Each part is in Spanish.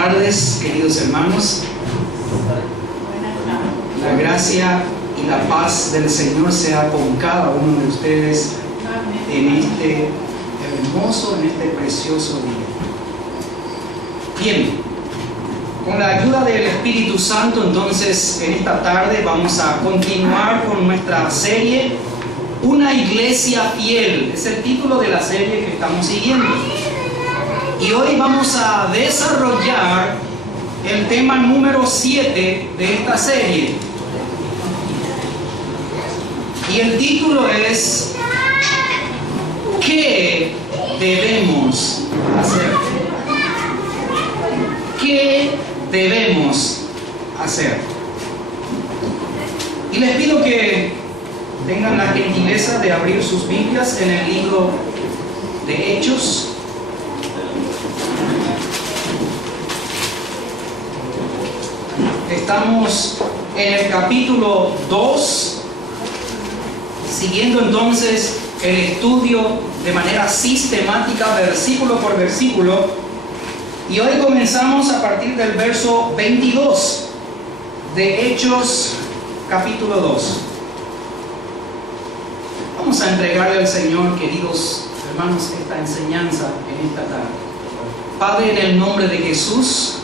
tardes, queridos hermanos. La gracia y la paz del Señor sea con cada uno de ustedes en este hermoso, en este precioso día. Bien, con la ayuda del Espíritu Santo, entonces, en esta tarde vamos a continuar con nuestra serie Una Iglesia Fiel. Es el título de la serie que estamos siguiendo. Y hoy vamos a desarrollar el tema número 7 de esta serie. Y el título es ¿qué debemos hacer? ¿Qué debemos hacer? Y les pido que tengan la gentileza de abrir sus Biblias en el libro de Hechos. Estamos en el capítulo 2, siguiendo entonces el estudio de manera sistemática, versículo por versículo. Y hoy comenzamos a partir del verso 22 de Hechos, capítulo 2. Vamos a entregarle al Señor, queridos hermanos, esta enseñanza en esta tarde. Padre, en el nombre de Jesús,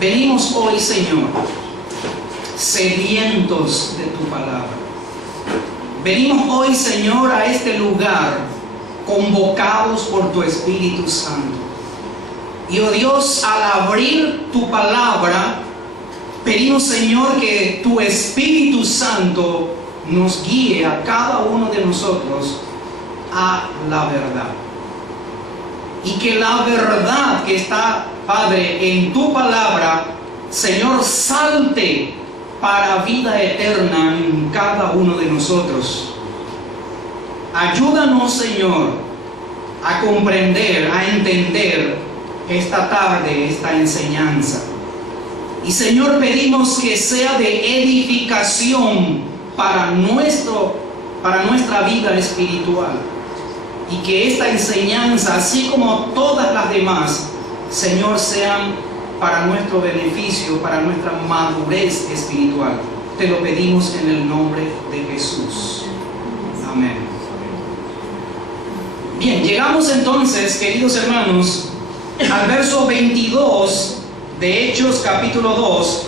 venimos hoy, Señor, sedientos de tu palabra. Venimos hoy, Señor, a este lugar convocados por tu Espíritu Santo. Y, oh Dios, al abrir tu palabra, pedimos, Señor, que tu Espíritu Santo nos guíe a cada uno de nosotros a la verdad. Y que la verdad que está, Padre, en tu palabra, Señor, salte para vida eterna en cada uno de nosotros. Ayúdanos, Señor, a comprender, a entender esta tarde, esta enseñanza. Y, Señor, pedimos que sea de edificación para nuestra vida espiritual. Y que esta enseñanza, así como todas las demás, Señor, sean para nuestro beneficio, para nuestra madurez espiritual. Te lo pedimos en el nombre de Jesús. Amén. Bien, llegamos entonces, queridos hermanos, al verso 22 de Hechos capítulo 2,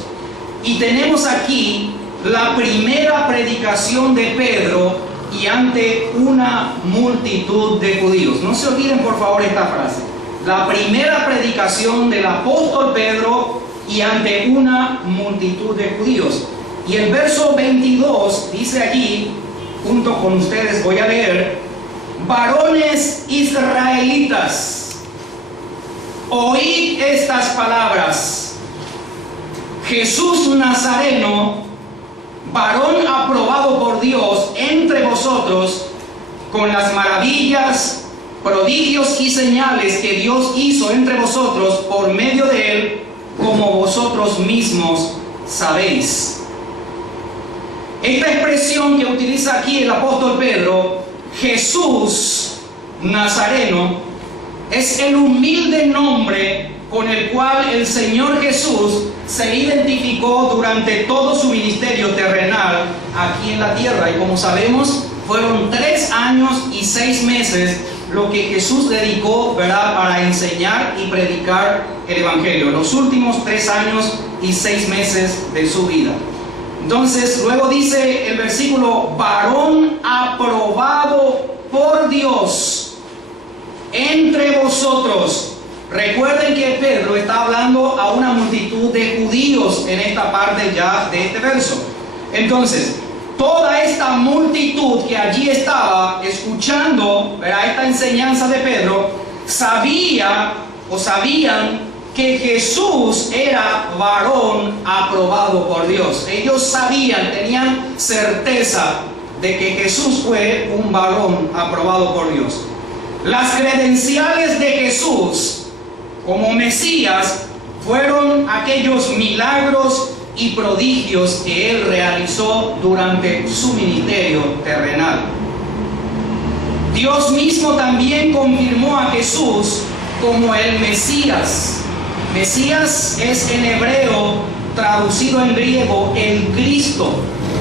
y tenemos aquí la primera predicación de Pedro y ante una multitud de judíos. No se olviden, por favor, esta frase. La primera predicación del apóstol Pedro y ante una multitud de judíos. Y el verso 22 dice allí, junto con ustedes voy a leer: varones israelitas, oíd estas palabras. Jesús Nazareno, varón aprobado por Dios entre vosotros, con las maravillas, prodigios y señales que Dios hizo entre vosotros por medio de él, como vosotros mismos sabéis. Esta expresión que utiliza aquí el apóstol Pedro, Jesús Nazareno, es el humilde nombre con el cual el Señor Jesús se identificó durante todo su ministerio terrenal aquí en la tierra. Y como sabemos, fueron 3 años y 6 meses lo que Jesús dedicó, ¿verdad?, para enseñar y predicar el Evangelio. Los últimos 3 años y 6 meses de su vida. Entonces, luego dice el versículo: varón aprobado por Dios entre vosotros. Recuerden que Pedro está hablando a una multitud de judíos en esta parte ya de este verso. Entonces, toda esta multitud que allí estaba escuchando, ¿verdad?, esta enseñanza de Pedro, sabían que Jesús era varón aprobado por Dios. Ellos sabían, tenían certeza de que Jesús fue un varón aprobado por Dios. Las credenciales de Jesús como Mesías fueron aquellos milagros y prodigios que él realizó durante su ministerio terrenal. Dios mismo también confirmó a Jesús como el Mesías. Mesías es en hebreo, traducido en griego, el Cristo.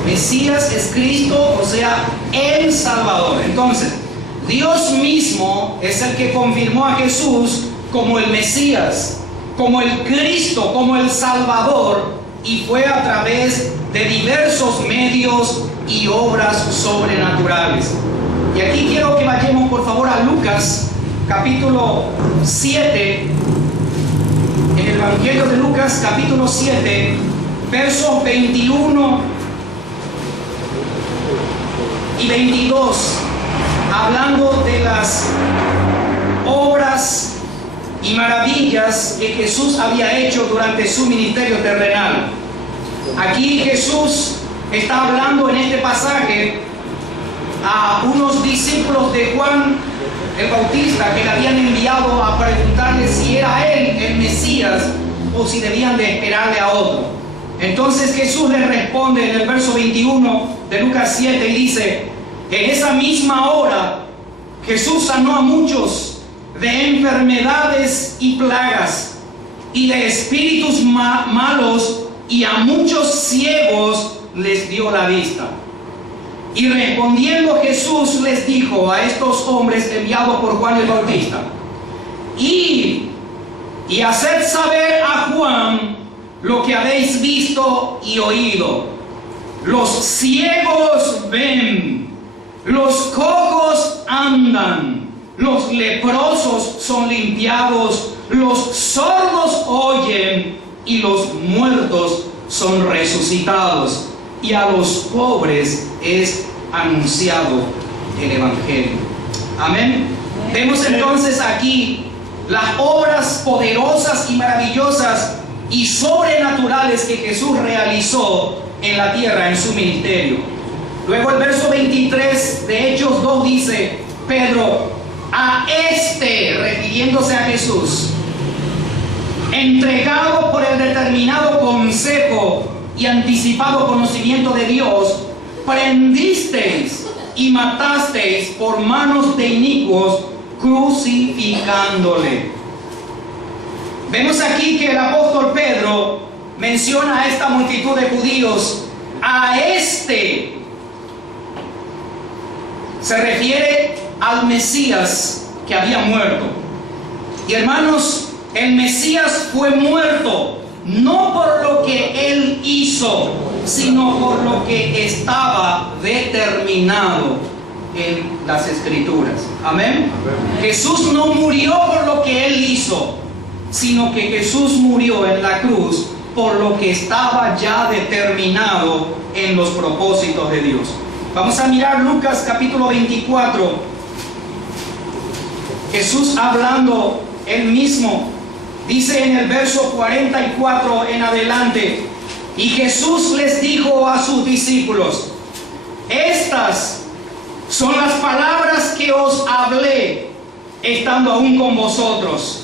Mesías es Cristo, o sea, el Salvador. Entonces, Dios mismo es el que confirmó a Jesús como el Mesías, como el Cristo, como el Salvador, y fue a través de diversos medios y obras sobrenaturales. Y aquí quiero que vayamos por favor a Lucas, capítulo 7, en el Evangelio de Lucas, capítulo 7, versos 21 y 22, hablando de las obras y maravillas que Jesús había hecho durante su ministerio terrenal. Aquí Jesús está hablando en este pasaje a unos discípulos de Juan el Bautista que le habían enviado a preguntarle si era él el Mesías o si debían de esperarle a otro. Entonces Jesús les responde en el verso 21 de Lucas 7 y dice: en esa misma hora Jesús sanó a muchos de enfermedades y plagas y de espíritus malos, y a muchos ciegos les dio la vista. Y respondiendo Jesús les dijo a estos hombres enviados por Juan el Bautista: id y haced saber a Juan lo que habéis visto y oído. Los ciegos ven, los cojos andan, los leprosos son limpiados, los sordos oyen y los muertos son resucitados, y a los pobres es anunciado el Evangelio. Amén. Vemos entonces aquí las obras poderosas y maravillosas y sobrenaturales que Jesús realizó en la tierra en su ministerio. Luego el verso 23 de Hechos 2 dice: Pedro, a este, refiriéndose a Jesús, entregado por el determinado consejo y anticipado conocimiento de Dios, prendisteis y matasteis por manos de inicuos, crucificándole. Vemos aquí que el apóstol Pedro menciona a esta multitud de judíos: a este. Se refiere al Mesías que había muerto. Y hermanos, el Mesías fue muerto no por lo que él hizo, sino por lo que estaba determinado en las Escrituras. Amén. Jesús no murió por lo que él hizo, sino que Jesús murió en la cruz por lo que estaba ya determinado en los propósitos de Dios. Vamos a mirar Lucas capítulo 24. Jesús hablando él mismo, dice en el verso 44 en adelante: y Jesús les dijo a sus discípulos: estas son las palabras que os hablé estando aún con vosotros,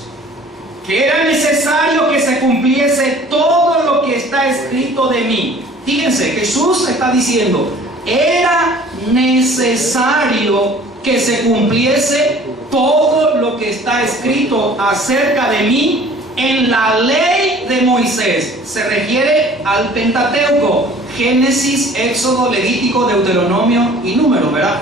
que era necesario que se cumpliese todo lo que está escrito de mí. Fíjense, Jesús está diciendo: era necesario que se cumpliese todo lo que está escrito acerca de mí en la ley de Moisés. Se refiere al Pentateuco: Génesis, Éxodo, Levítico, Deuteronomio y Números, ¿verdad?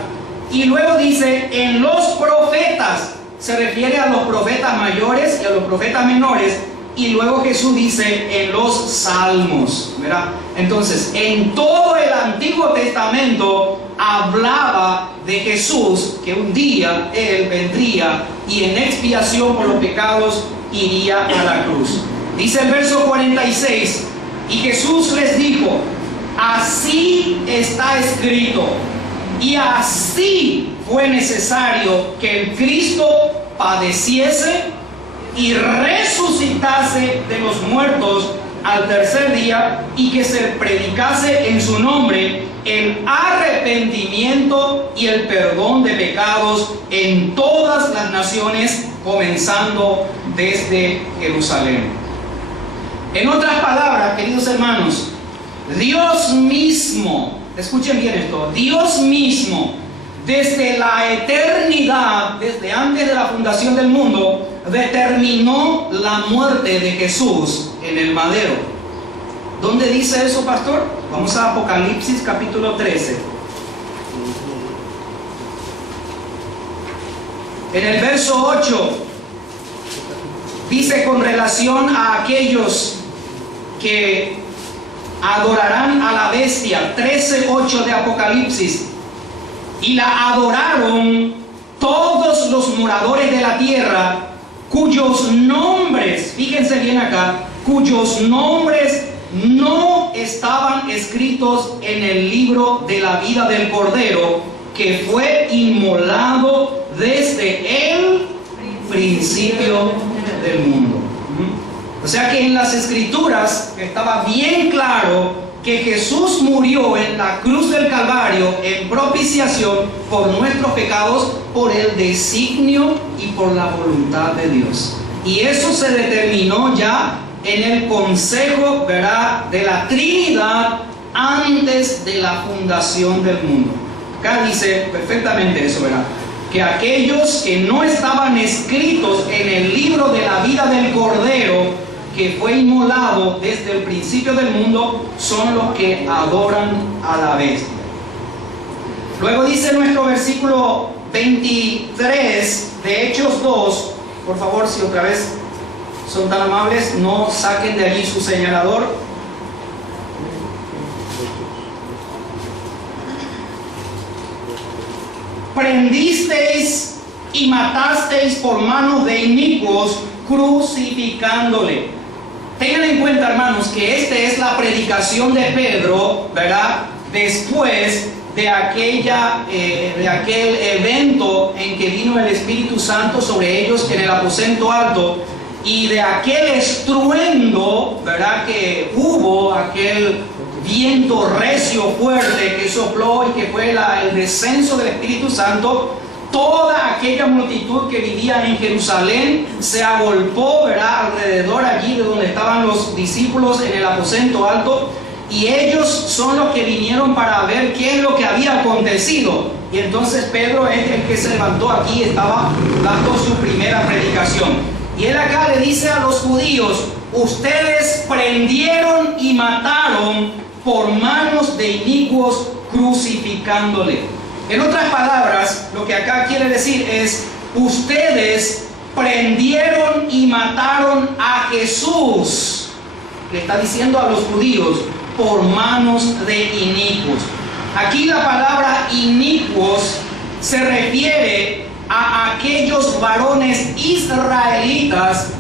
Y luego dice en los profetas. Se refiere a los profetas mayores y a los profetas menores. Y luego Jesús dice en los salmos, ¿verdad? Entonces, en todo el Antiguo Testamento hablaba de Jesús, que un día Él vendría y en expiación por los pecados iría a la cruz. Dice el verso 46: y Jesús les dijo: así está escrito, y así fue necesario que el Cristo padeciese y resucitase de los muertos al tercer día, y que se predicase en su nombre el arrepentimiento y el perdón de pecados en todas las naciones, comenzando desde Jerusalén. En otras palabras, queridos hermanos, Dios mismo, escuchen bien esto, Dios mismo desde la eternidad, desde antes de la fundación del mundo, determinó la muerte de Jesús en el madero. ¿Dónde dice eso, pastor? Vamos a Apocalipsis capítulo 13. En el verso 8 dice con relación a aquellos que adorarán a la bestia, 13:8 de Apocalipsis. Y la adoraron todos los moradores de la tierra, cuyos nombres, fíjense bien acá, cuyos nombres no estaban escritos en el libro de la vida del Cordero, que fue inmolado desde el principio del mundo. O sea que en las Escrituras estaba bien claro que Jesús murió en la cruz del Calvario en propiciación por nuestros pecados, por el designio y por la voluntad de Dios. Y eso se determinó ya en el consejo, ¿verdad?, de la Trinidad antes de la fundación del mundo. Acá dice perfectamente eso, ¿verdad? Que aquellos que no estaban escritos en el libro de la vida del Cordero, que fue inmolado desde el principio del mundo, son los que adoran a la bestia. Luego dice nuestro versículo 23 de Hechos 2, por favor, si otra vez son tan amables, no saquen de allí su señalador. Prendisteis y matasteis por manos de inicuos, crucificándole. Tengan en cuenta, hermanos, que esta es la predicación de Pedro, ¿verdad?, después de aquel evento en que vino el Espíritu Santo sobre ellos en el aposento alto, y de aquel estruendo, ¿verdad?, que hubo, aquel viento recio fuerte que sopló y que fue el descenso del Espíritu Santo. Toda aquella multitud que vivía en Jerusalén se agolpó, ¿verdad?, alrededor allí de donde estaban los discípulos en el aposento alto, y ellos son los que vinieron para ver qué es lo que había acontecido. Y entonces Pedro es el que se levantó aquí, estaba dando su primera predicación. Y él acá le dice a los judíos: ustedes prendieron y mataron por manos de inicuos, crucificándole. En otras palabras, lo que acá quiere decir es: ustedes prendieron y mataron a Jesús. Le está diciendo a los judíos: por manos de inicuos. Aquí la palabra inicuos se refiere a aquellos varones israelitas,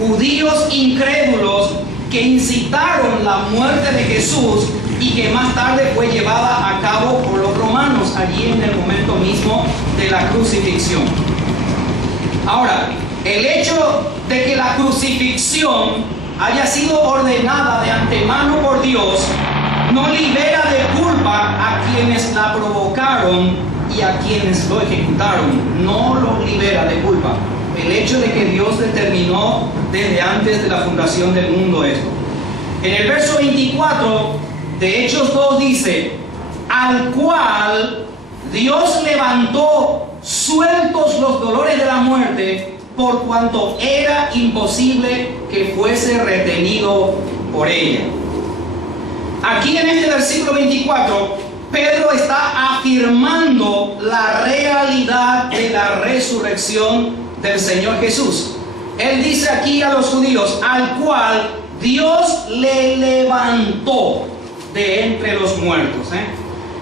judíos incrédulos, que incitaron la muerte de Jesús y que más tarde fue llevada a cabo por los romanos allí en el momento mismo de la crucifixión. Ahora, el hecho de que la crucifixión haya sido ordenada de antemano por Dios no libera de culpa a quienes la provocaron y a quienes lo ejecutaron. No lo libera de culpa. El hecho de que Dios determinó desde antes de la fundación del mundo esto. En el verso 24 de Hechos 2 dice: al cual Dios levantó sueltos los dolores de la muerte, por cuanto era imposible que fuese retenido por ella. Aquí en este versículo 24, Pedro está afirmando la realidad de la resurrección del Señor Jesús. Él dice aquí a los judíos: al cual Dios le levantó de entre los muertos.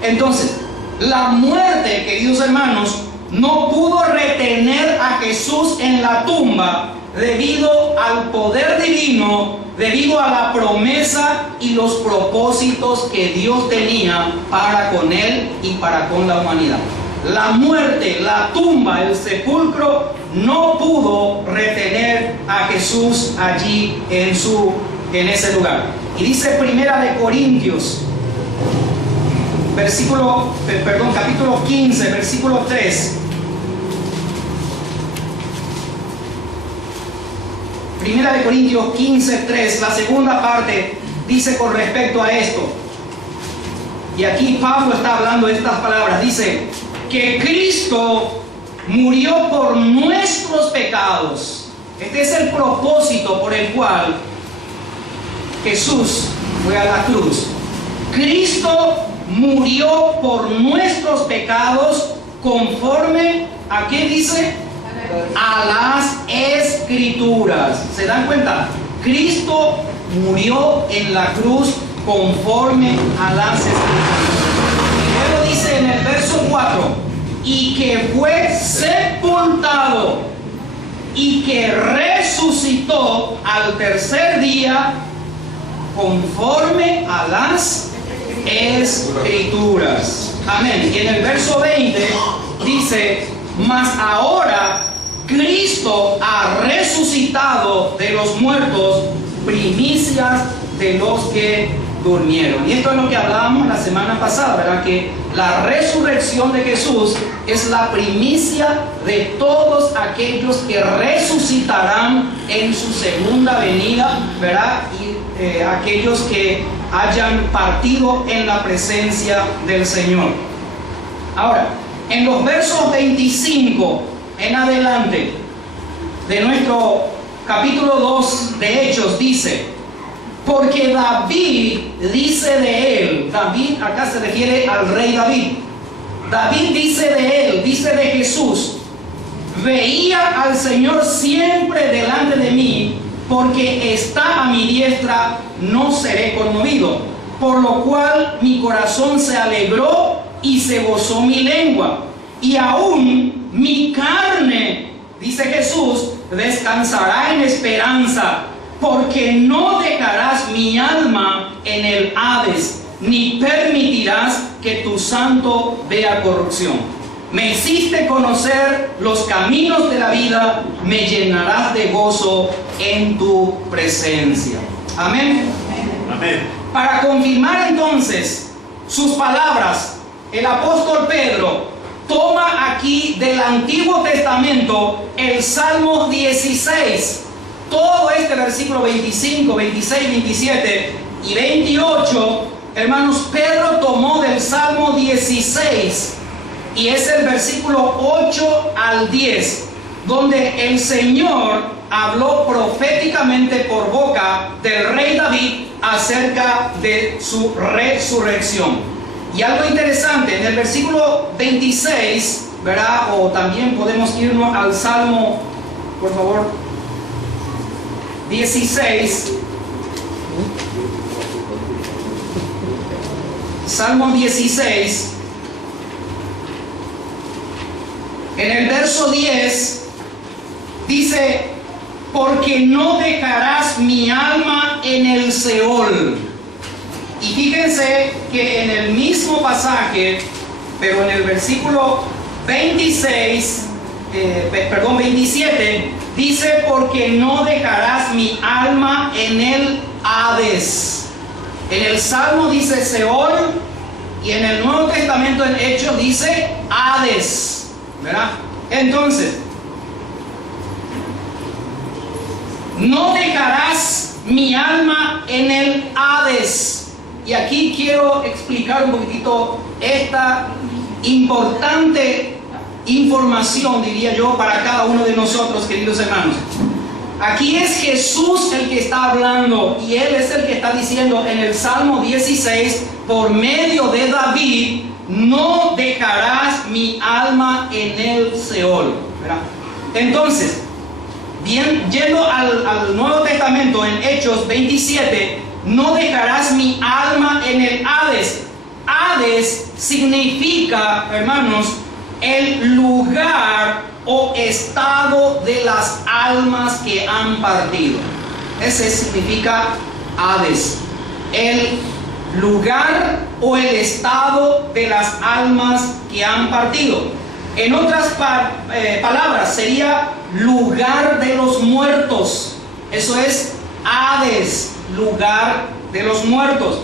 Entonces, la muerte, queridos hermanos, no pudo retener a Jesús en la tumba debido al poder divino, debido a la promesa y los propósitos que Dios tenía para con él y para con la humanidad. La muerte, la tumba, el sepulcro no pudo retener a Jesús allí en ese lugar. Y dice Primera de Corintios, capítulo 15, versículo 3. Primera de Corintios 15, 3, la segunda parte dice con respecto a esto. Y aquí Pablo está hablando de estas palabras. Dice que Cristo murió por nuestros pecados. Este es el propósito por el cual Jesús fue a la cruz. Cristo murió por nuestros pecados conforme a ¿qué dice? A las Escrituras. ¿Se dan cuenta? Cristo murió en la cruz conforme a las Escrituras. Y luego dice en el verso 4, y que fue sepultado y que resucitó al tercer día conforme a las Escrituras. Amén. Y en el verso 20 dice, mas ahora Cristo ha resucitado de los muertos, primicias de los que durmieron. Y esto es lo que hablábamos la semana pasada, ¿verdad? Que la resurrección de Jesús es la primicia de todos aquellos que resucitarán en su segunda venida, ¿verdad? Y aquellos que hayan partido en la presencia del Señor. Ahora, en los versos 25 en adelante de nuestro capítulo 2 de Hechos dice, porque David dice de él, David acá se refiere al rey David, David dice de él, dice de Jesús, veía al Señor siempre delante de mí, porque está a mi diestra, no seré conmovido, por lo cual mi corazón se alegró y se gozó mi lengua, y aún mi carne, dice Jesús, descansará en esperanza, porque no dejarás mi alma en el Hades, ni permitirás que tu santo vea corrupción. Me hiciste conocer los caminos de la vida, me llenarás de gozo en tu presencia. Amén. Amén. Para confirmar entonces sus palabras, el apóstol Pedro toma aquí del Antiguo Testamento el Salmo 16. Todo este versículo 25, 26, 27 y 28, hermanos, Pedro tomó del Salmo 16 y es el versículo 8 al 10, donde el Señor habló proféticamente por boca del rey David acerca de su resurrección. Y algo interesante, en el versículo 26, ¿verdad? O también podemos irnos al Salmo, por favor, 16. Salmo 16. En el verso 10 dice, porque no dejarás mi alma en el Seol. Y fíjense que en el mismo pasaje, pero en el versículo 27, dice, porque no dejarás mi alma en el Hades. En el Salmo dice Seol y en el Nuevo Testamento en Hechos dice Hades, ¿verdad? Entonces, no dejarás mi alma en el Hades. Y aquí quiero explicar un poquitito esta importante información, diría yo, para cada uno de nosotros, queridos hermanos. Aquí es Jesús el que está hablando y Él es el que está diciendo en el Salmo 16, por medio de David, no dejarás mi alma en el Seol, ¿verdad? Entonces, bien, yendo al Nuevo Testamento en Hechos 27, no dejarás mi alma en el Hades. Hades significa, hermanos, el lugar o estado de las almas que han partido. Ese significa Hades, el lugar o el estado de las almas que han partido. En otras palabras, sería lugar de los muertos. Eso es Hades, lugar de los muertos.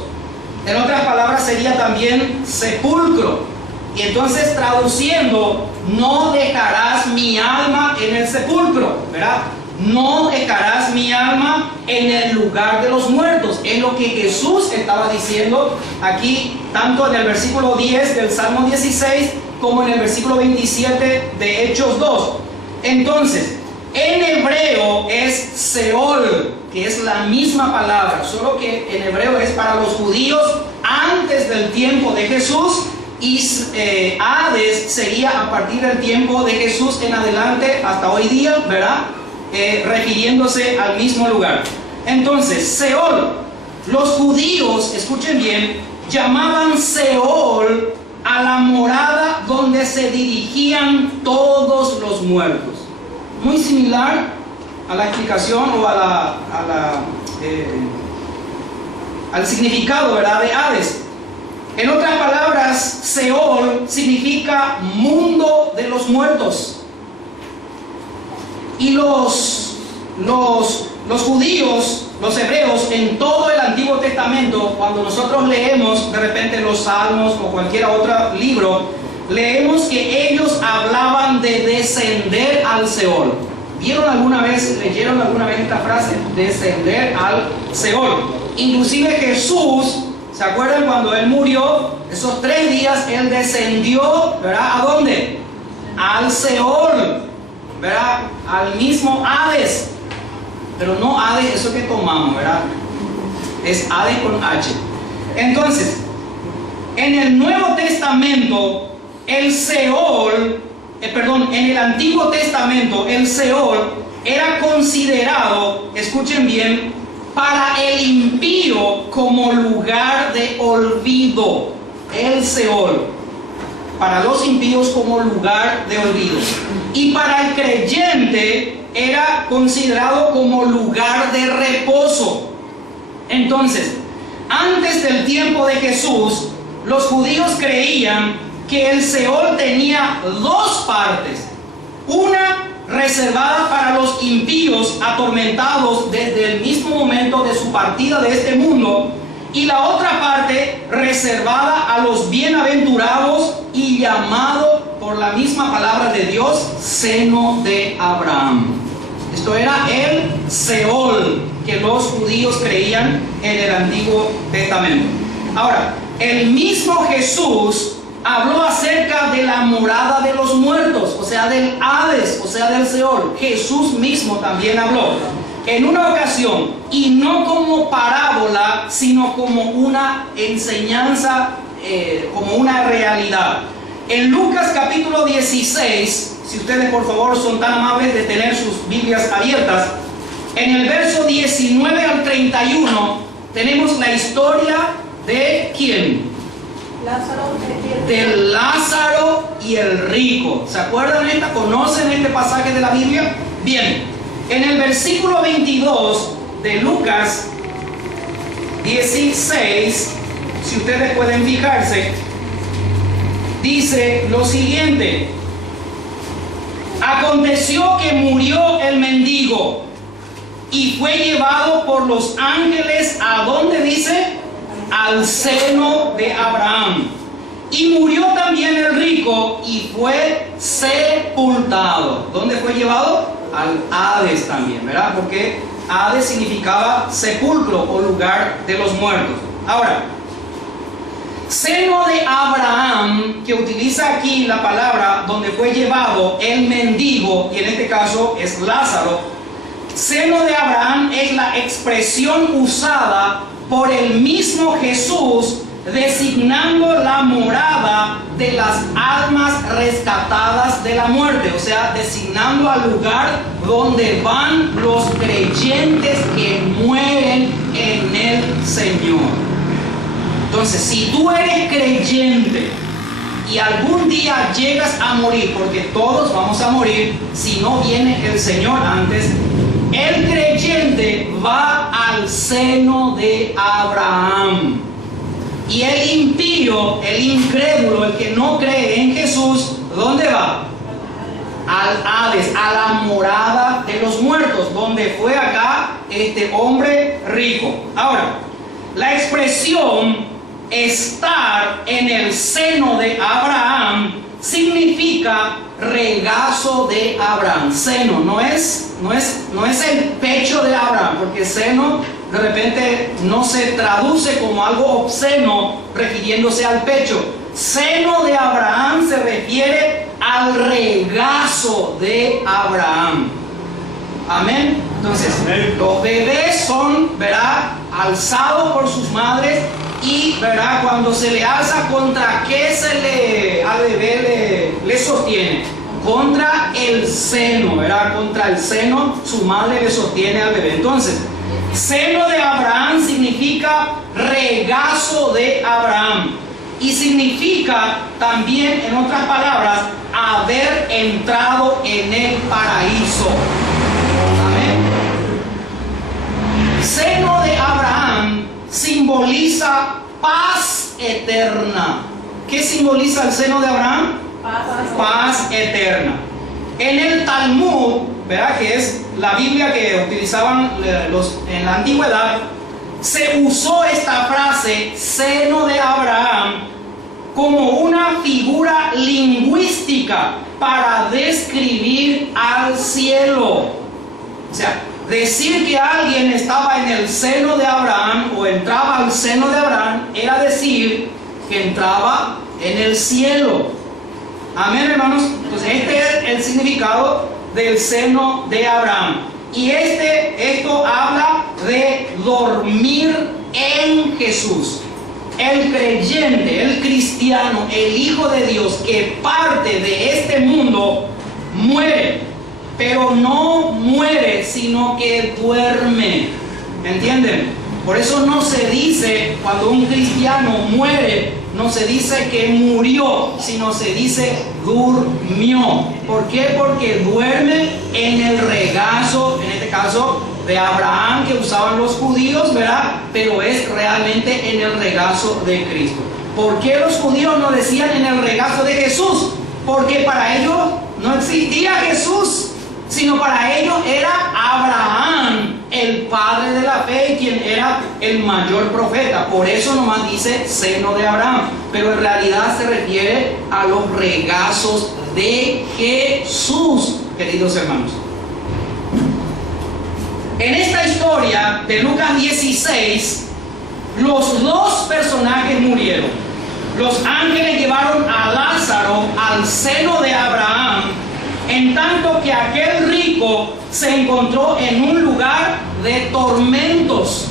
En otras palabras, sería también sepulcro. Y entonces, traduciendo, no dejarás mi alma en el sepulcro, ¿verdad? No dejarás mi alma en el lugar de los muertos. Es lo que Jesús estaba diciendo aquí, tanto en el versículo 10 del Salmo 16 como en el versículo 27 de Hechos 2. Entonces, en hebreo es Seol, que es la misma palabra, solo que en hebreo es para los judíos antes del tiempo de Jesús, y Hades sería a partir del tiempo de Jesús en adelante hasta hoy día, ¿verdad? Refiriéndose al mismo lugar. Entonces, Seol, los judíos, escuchen bien, llamaban Seol a la morada donde se dirigían todos los muertos. Muy similar a la explicación o al significado, ¿verdad?, de Hades. En otras palabras, Seol significa mundo de los muertos. Y los judíos, los hebreos, en todo el Antiguo Testamento, cuando nosotros leemos de repente los Salmos o cualquier otro libro, leemos que ellos hablaban de descender al Seol. ¿Leyeron alguna vez esta frase? Descender al Seol. Inclusive Jesús, ¿se acuerdan cuando Él murió? Esos 3 días Él descendió, ¿verdad? ¿A dónde? Al Seol, ¿verdad? Al mismo Hades. Pero no Hades, eso que tomamos, ¿verdad? Es Hades con H. Entonces, en el Nuevo Testamento, el Seol, en el Antiguo Testamento, el Seol era considerado, escuchen bien, para el impío como lugar de olvido. El Seol, para los impíos como lugar de olvido. Y para el creyente era considerado como lugar de reposo. Entonces, antes del tiempo de Jesús, los judíos creían que el Seol tenía 2 partes. Una reservada para los impíos atormentados desde el mismo momento de su partida de este mundo, y la otra parte reservada a los bienaventurados y llamado por la misma palabra de Dios, seno de Abraham. Esto era el Seol que los judíos creían en el Antiguo Testamento. Ahora, el mismo Jesús habló acerca de la morada de los muertos, o sea, del Hades, o sea, del Seol. Jesús mismo también habló en una ocasión, y no como parábola, sino como una enseñanza, como una realidad. En Lucas capítulo 16, si ustedes por favor son tan amables de tener sus Biblias abiertas, en el verso 19 al 31 tenemos la historia de ¿quién? De Lázaro y el rico. ¿Se acuerdan de esta? ¿Conocen este pasaje de la Biblia? Bien, en el versículo 22 de Lucas 16, si ustedes pueden fijarse, dice lo siguiente: aconteció que murió el mendigo y fue llevado por los ángeles, ¿a dónde dice? Al seno de Abraham. Y murió también el rico y fue sepultado. ¿Dónde fue llevado? Al Hades también, ¿verdad? Porque Hades significaba sepulcro o lugar de los muertos. Ahora, seno de Abraham, que utiliza aquí la palabra donde fue llevado el mendigo, y en este caso es Lázaro. Seno de Abraham es la expresión usada por el mismo Jesús designando la morada de las almas rescatadas de la muerte, o sea, designando al lugar donde van los creyentes que mueren en el Señor. Entonces, si tú eres creyente y algún día llegas a morir, porque todos vamos a morir si no viene el Señor antes, el creyente va al seno de Abraham. Y el impío, el incrédulo, el que no cree en Jesús, ¿dónde va? Al Hades, a la morada de los muertos, donde fue acá este hombre rico. Ahora, la expresión estar en el seno de Abraham significa regazo de Abraham. Seno no es el pecho de Abraham, porque seno de repente no se traduce como algo obsceno refiriéndose al pecho, seno de Abraham se refiere al regazo de Abraham. Amén. Entonces, los bebés son, ¿verdad?, alzados por sus madres y, ¿verdad?, cuando se le alza, ¿contra qué al bebé le sostiene? Contra el seno, ¿verdad? Contra el seno su madre le sostiene al bebé. Entonces, seno de Abraham significa regazo de Abraham. Y significa también, en otras palabras, haber entrado en el paraíso. Amén. Seno de Abraham simboliza paz eterna. ¿Qué simboliza el seno de Abraham? Paz eterna. En el Talmud, ¿verdad?, que es la Biblia que utilizaban en la antigüedad, se usó esta frase, seno de Abraham, como una figura lingüística para describir al cielo. O sea, decir que alguien estaba en el seno de Abraham o entraba al seno de Abraham era decir que entraba en el cielo. Amén, hermanos. Entonces este es el significado del seno de Abraham. Y esto habla de dormir en Jesús. El creyente, el cristiano, el Hijo de Dios que parte de este mundo muere, pero no muere, sino que duerme. ¿Entienden? Por eso no se dice, cuando un cristiano muere, no se dice que murió, sino se dice durmió. ¿Por qué? Porque duerme en el regazo, en este caso de Abraham, que usaban los judíos, ¿verdad? Pero es realmente en el regazo de Cristo. ¿Por qué los judíos no decían en el regazo de Jesús? Porque para ellos no existía Jesús, sino para ellos era Abraham, el padre de la fe, quien era el mayor profeta. Por eso nomás dice seno de Abraham, pero en realidad se refiere a los regazos de Jesús, queridos hermanos. En esta historia de Lucas 16, los dos personajes murieron. Los ángeles llevaron a Lázaro al seno de Abraham, en tanto que aquel rico se encontró en un lugar de tormentos.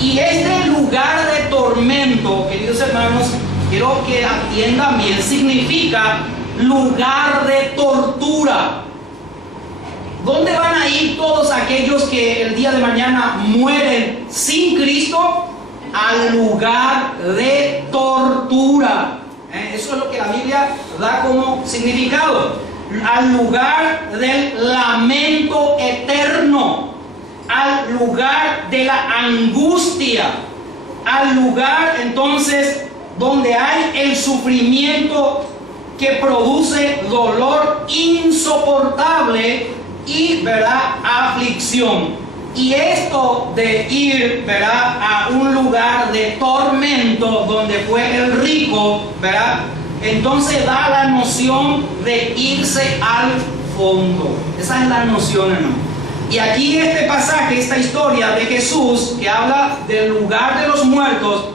Y este lugar de tormento, queridos hermanos, quiero que atiendan bien, significa lugar de tortura. ¿Dónde van a ir todos aquellos que el día de mañana mueren sin Cristo? Al lugar de tortura. Eso es lo que la Biblia da como significado. Al lugar del lamento eterno, al lugar de la angustia, al lugar entonces donde hay el sufrimiento que produce dolor insoportable y, ¿verdad?, aflicción. Y esto de ir, ¿verdad?, a un lugar de tormento donde fue el rico, ¿verdad?, entonces da la noción de irse al fondo. Esa es la noción, hermano. Y aquí este pasaje, esta historia de Jesús, que habla del lugar de los muertos,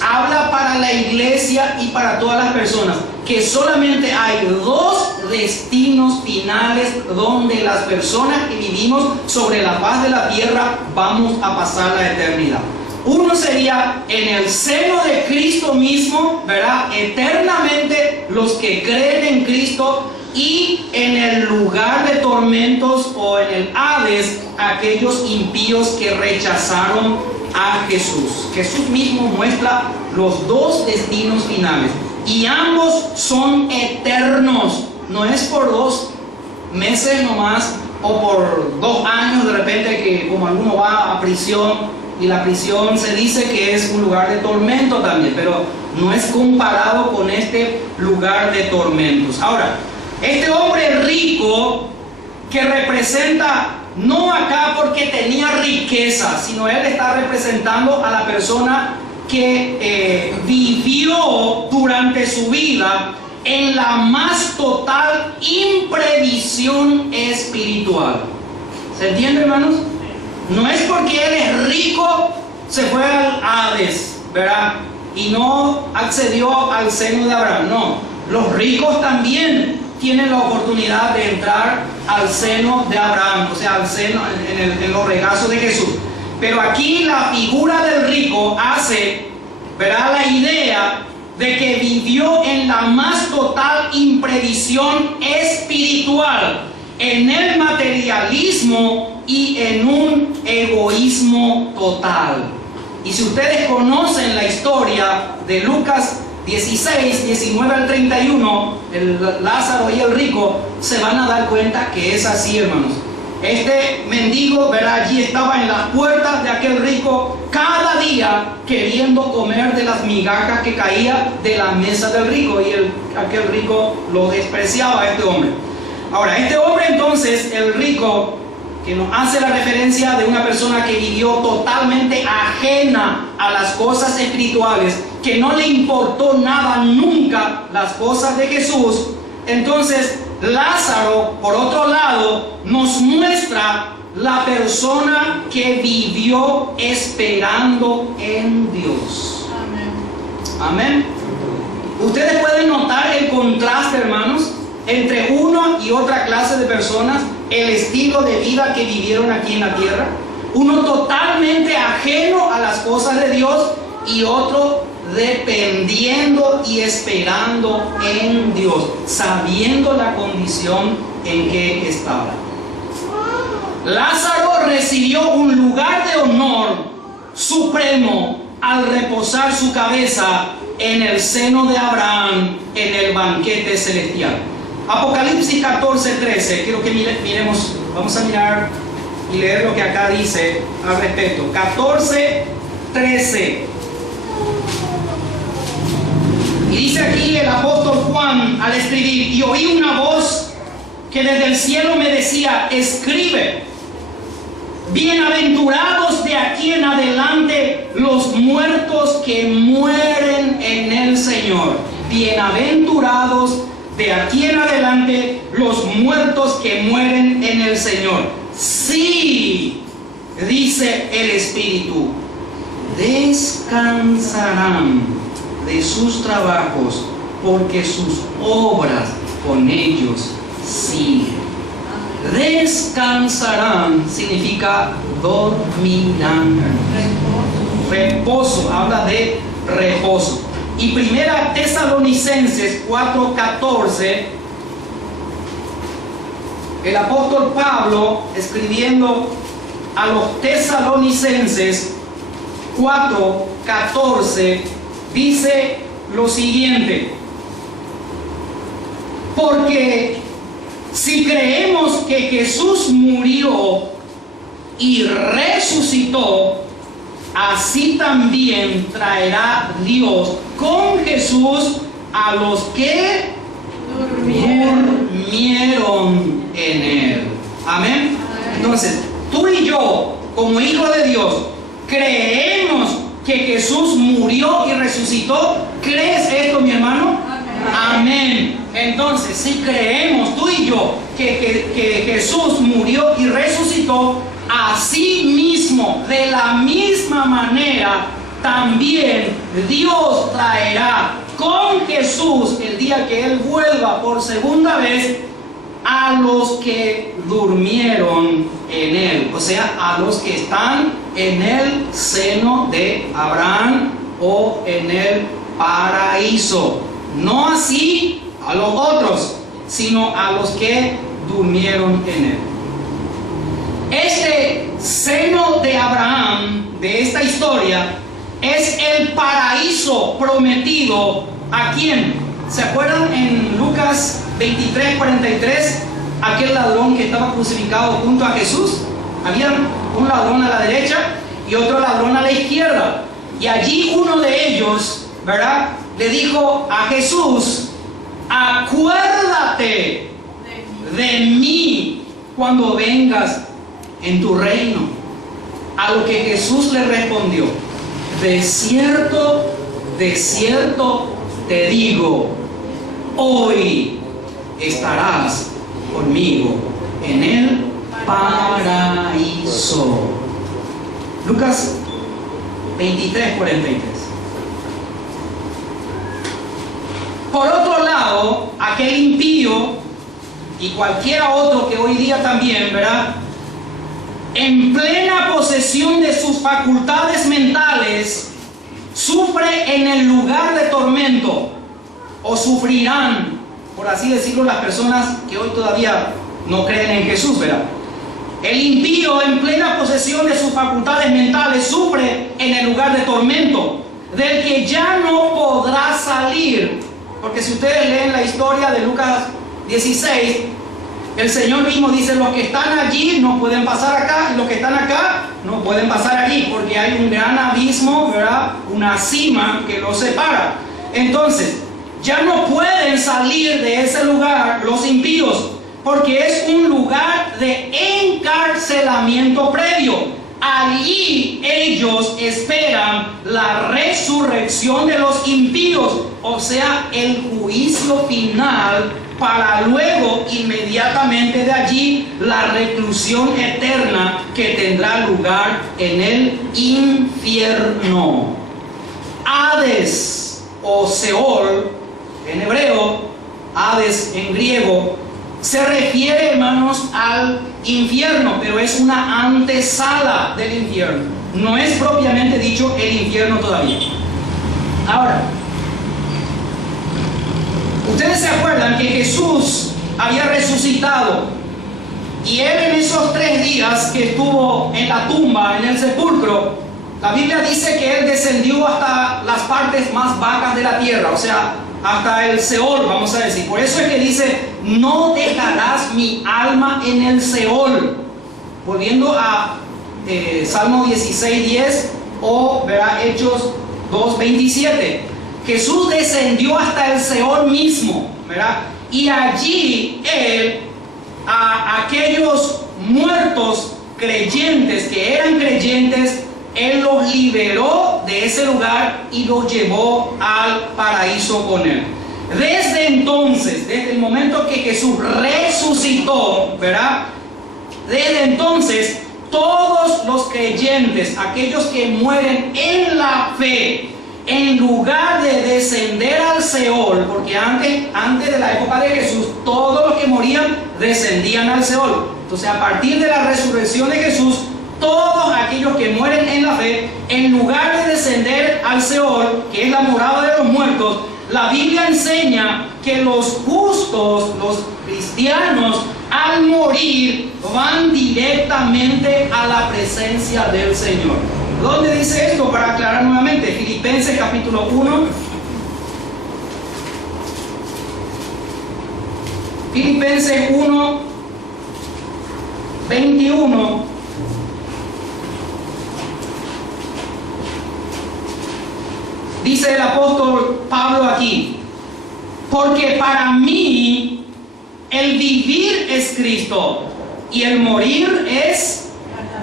habla para la iglesia y para todas las personas, que solamente hay dos destinos finales donde las personas que vivimos sobre la faz de la tierra vamos a pasar la eternidad. Uno sería en el seno de Cristo mismo, ¿verdad?, eternamente los que creen en Cristo, y en el lugar de tormentos o en el Hades, aquellos impíos que rechazaron a Jesús. Jesús mismo muestra los dos destinos finales y ambos son eternos. No es por 2 meses nomás o por 2 años de repente, que como alguno va a prisión, y la prisión se dice que es un lugar de tormento también, pero no es comparado con este lugar de tormentos. Ahora, este hombre rico, que representa no acá porque tenía riqueza, sino él está representando a la persona que vivió durante su vida en la más total imprevisión espiritual. ¿Se entiende, hermanos? No es porque él es rico, se fue al Hades, ¿verdad? y no accedió al seno de Abraham. No, los ricos también tienen la oportunidad de entrar al seno de Abraham, o sea, al seno, en los regazos de Jesús. Pero aquí la figura del rico hace, ¿verdad?, la idea de que vivió en la más total imprevisión espiritual, en el materialismo y en un egoísmo total. Y si ustedes conocen la historia de Lucas 16, 19 al 31, el Lázaro y el rico, se van a dar cuenta que es así, hermanos. Este mendigo, ¿verdad?, allí estaba en las puertas de aquel rico cada día queriendo comer de las migajas que caía de la mesa del rico, y aquel rico lo despreciaba a este hombre. Ahora, este hombre entonces, el rico, que nos hace la referencia de una persona que vivió totalmente ajena a las cosas espirituales, que no le importó nada nunca las cosas de Jesús. Entonces Lázaro, por otro lado, nos muestra la persona que vivió esperando en Dios. Amén. Ustedes pueden notar el contraste, hermanos, entre una y otra clase de personas, el estilo de vida que vivieron aquí en la tierra. Uno totalmente ajeno a las cosas de Dios y otro dependiendo y esperando en Dios, sabiendo la condición en que estaba. Lázaro recibió un lugar de honor supremo al reposar su cabeza en el seno de Abraham en el banquete celestial. Apocalipsis 14, 13, quiero que miremos, vamos a mirar y leer lo que acá dice al respecto. 14, 13. Y dice aquí el apóstol Juan al escribir: y oí una voz que desde el cielo me decía, escribe, bienaventurados de aquí en adelante los muertos que mueren en el Señor. Bienaventurados de aquí en adelante los muertos que mueren en el Señor. Sí, dice el Espíritu, descansarán de sus trabajos, porque sus obras con ellos siguen. Descansarán significa dormirán. Reposo, habla de reposo. Y Primera Tesalonicenses 4:14, el apóstol Pablo, escribiendo a los tesalonicenses 4:14, dice lo siguiente: porque si creemos que Jesús murió y resucitó, así también traerá Dios con Jesús a los que durmieron en Él. Amén. Entonces, tú y yo, como hijos de Dios, creemos que Jesús murió y resucitó. ¿Crees esto, mi hermano? Amén. Entonces, si creemos tú y yo que Jesús murió y resucitó, así mismo, de la misma manera, también Dios traerá con Jesús el día que Él vuelva por segunda vez a los que durmieron en Él, o sea, a los que están en el seno de Abraham o en el paraíso. No así a los otros, sino a los que durmieron en Él. Este seno de Abraham, de esta historia, es el paraíso prometido. ¿A quién? ¿Se acuerdan en Lucas 23:43? Aquel ladrón que estaba crucificado junto a Jesús. Había un ladrón a la derecha y otro ladrón a la izquierda. Y allí uno de ellos, ¿verdad?, le dijo a Jesús: acuérdate de mí cuando vengas en tu reino. A lo que Jesús le respondió: de cierto te digo, hoy estarás conmigo en el paraíso. Lucas 23:43. Por otro lado, aquel impío y cualquiera otro que hoy día también, ¿verdad?, en plena posesión de sus facultades mentales, sufre en el lugar de tormento, o sufrirán, por así decirlo, las personas que hoy todavía no creen en Jesús, ¿verdad? El impío en plena posesión de sus facultades mentales sufre en el lugar de tormento, del que ya no podrá salir. Porque si ustedes leen la historia de Lucas 16, el Señor mismo dice: los que están allí no pueden pasar acá, y los que están acá no pueden pasar allí, porque hay un gran abismo, ¿verdad?, una cima que los separa. Entonces, ya no pueden salir de ese lugar los impíos, porque es un lugar de encarcelamiento previo. Allí ellos esperan la resurrección de los impíos, o sea, el juicio final, para luego inmediatamente de allí la reclusión eterna que tendrá lugar en el infierno. Hades o Seol en hebreo, Hades en griego, se refiere, hermanos, al infierno, pero es una antesala del infierno. No es propiamente dicho el infierno todavía. Ahora, ustedes se acuerdan que Jesús había resucitado, y Él en esos 3 días que estuvo en la tumba, en el sepulcro, la Biblia dice que Él descendió hasta las partes más bajas de la tierra, o sea, hasta el Seol, vamos a decir. Por eso es que dice: no dejarás mi alma en el Seol. Volviendo a Salmo 16:10 o verá Hechos 2:27. Jesús descendió hasta el Seol mismo, ¿verdad? Y allí Él, a aquellos muertos creyentes que eran creyentes, Él los liberó de ese lugar y los llevó al paraíso con Él. Desde entonces, desde el momento que Jesús resucitó, ¿verdad?, desde entonces todos los creyentes, aquellos que mueren en la fe, en lugar de descender al Seol, porque antes de la época de Jesús, todos los que morían descendían al Seol. Entonces, a partir de la resurrección de Jesús, todos aquellos que mueren en la fe, en lugar de descender al Seol, que es la morada de los muertos, la Biblia enseña que los justos, los cristianos, al morir, van directamente a la presencia del Señor. ¿Dónde dice esto? Para aclarar nuevamente, Filipenses capítulo 1. Filipenses 1, 21. Dice el apóstol Pablo aquí: porque para mí el vivir es Cristo y el morir es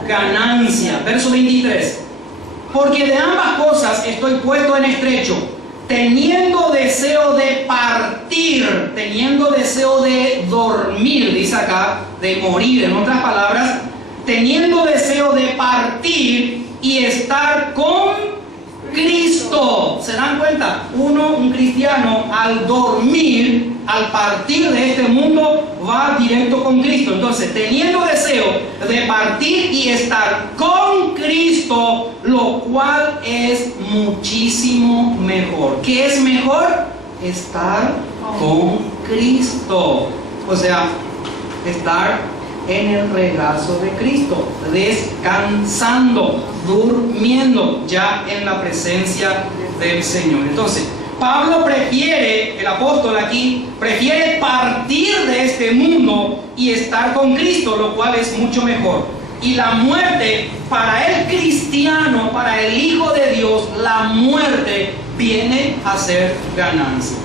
ganancia. Verso 23. Porque de ambas cosas estoy puesto en estrecho, teniendo deseo de partir, teniendo deseo de dormir, dice acá, de morir, en otras palabras, teniendo deseo de partir y estar con Cristo. ¿Se dan cuenta? Un cristiano, al dormir, al partir de este mundo, va directo con Cristo. Entonces, teniendo deseo de partir y estar con Cristo, lo cual es muchísimo mejor. ¿Qué es mejor? Estar con Cristo. O sea, estar en el regazo de Cristo, descansando, durmiendo ya en la presencia del Señor. Entonces, Pablo prefiere, el apóstol aquí, prefiere partir de este mundo y estar con Cristo, lo cual es mucho mejor. Y la muerte, para el cristiano, para el Hijo de Dios, la muerte viene a ser ganancia.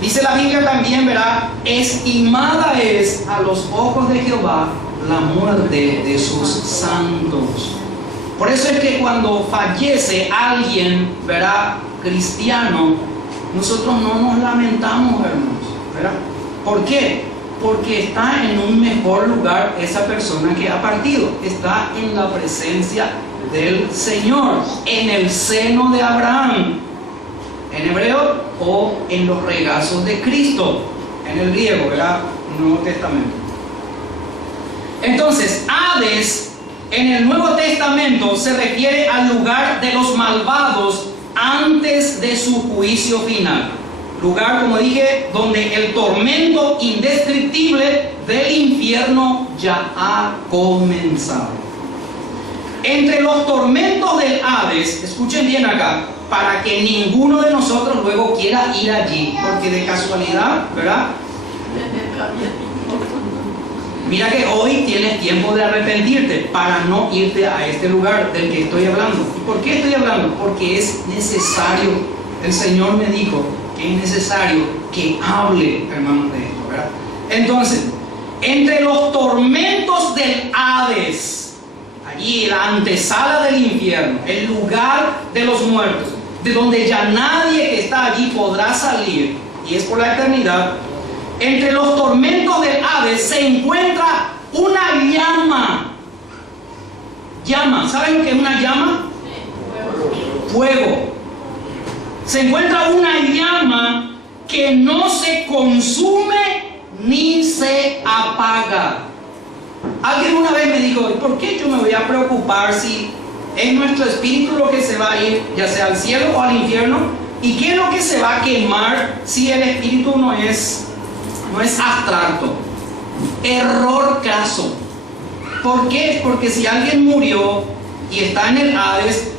Dice la Biblia también, ¿verdad? Estimada es a los ojos de Jehová la muerte de sus santos. Por eso es que cuando fallece alguien, ¿verdad?, cristiano, nosotros no nos lamentamos, hermanos, ¿verdad? ¿Por qué? Porque está en un mejor lugar esa persona que ha partido. Está en la presencia del Señor, en el seno de Abraham. en hebreo, o en los regazos de Cristo, en el griego, ¿verdad? Nuevo Testamento. Entonces, Hades en el Nuevo Testamento se refiere al lugar de los malvados antes de su juicio final. Lugar, como dije, donde el tormento indescriptible del infierno ya ha comenzado. Entre los tormentos del Hades, escuchen bien acá, para que ninguno de nosotros luego quiera ir allí, porque de casualidad, ¿verdad? Mira que hoy tienes tiempo de arrepentirte para no irte a este lugar del que estoy hablando. ¿Y por qué estoy hablando? Porque es necesario. El Señor me dijo que es necesario que hable, hermanos, de esto, ¿verdad? Entonces, entre los tormentos del Hades, allí la antesala del infierno, el lugar de los muertos, de donde ya nadie que está allí podrá salir, y es por la eternidad. Entre los tormentos del Hades se encuentra una llama. Llama, ¿saben qué es una llama? Fuego. Se encuentra una llama que no se consume ni se apaga. Alguien una vez me dijo, ¿por qué yo me voy a preocupar si es nuestro espíritu lo que se va a ir, ya sea al cielo o al infierno? ¿Y qué es lo que se va a quemar si el espíritu no es abstracto? Error craso. ¿Por qué? Porque si alguien murió y está en el Hades,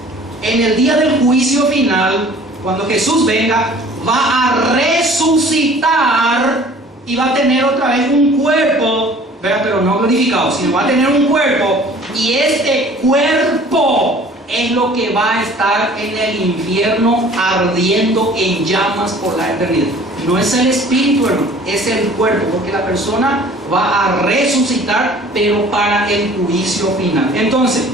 en el día del juicio final, cuando Jesús venga, va a resucitar y va a tener otra vez un cuerpo, pero no glorificado, sino va a tener un cuerpo, y este cuerpo es lo que va a estar en el infierno ardiendo en llamas por la eternidad. No es el espíritu, hermano, es el cuerpo, porque la persona va a resucitar, pero para el juicio final. Entonces,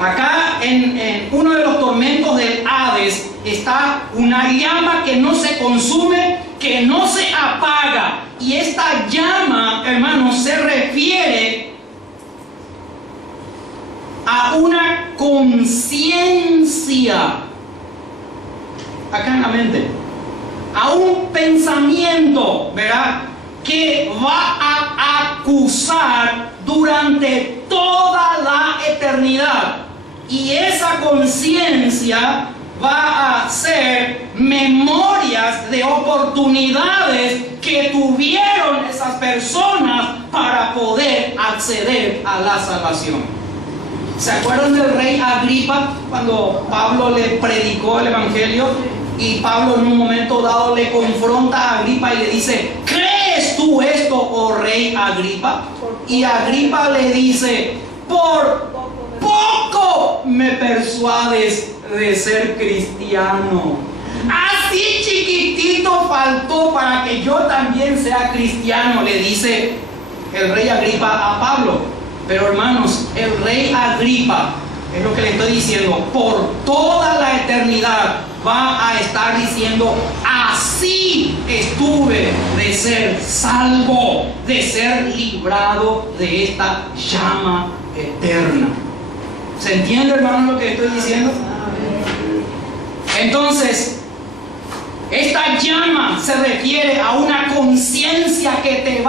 acá en uno de los tormentos del Hades está una llama que no se consume, que no se apaga. Y esta llama, hermanos, se refiere a una conciencia acá en la mente, a un pensamiento, ¿verdad?, que va a acusar durante toda la eternidad. Y esa conciencia va a ser memorias de oportunidades que tuvieron esas personas para poder acceder a la salvación. ¿Se acuerdan del rey Agripa cuando Pablo le predicó el evangelio? Y Pablo en un momento dado le confronta a Agripa y le dice, ¿crees tú esto, oh rey Agripa? Y Agripa le dice, por poco me persuades de ser cristiano. Así chiquitito faltó para que yo también sea cristiano, le dice el rey Agripa a Pablo. Pero hermanos, el rey Agripa, es lo que le estoy diciendo, por toda la eternidad va a estar diciendo, así estuve de ser salvo, de ser librado de esta llama eterna. ¿Se entiende, hermano, lo que estoy diciendo? Entonces, esta llama se refiere a una conciencia que les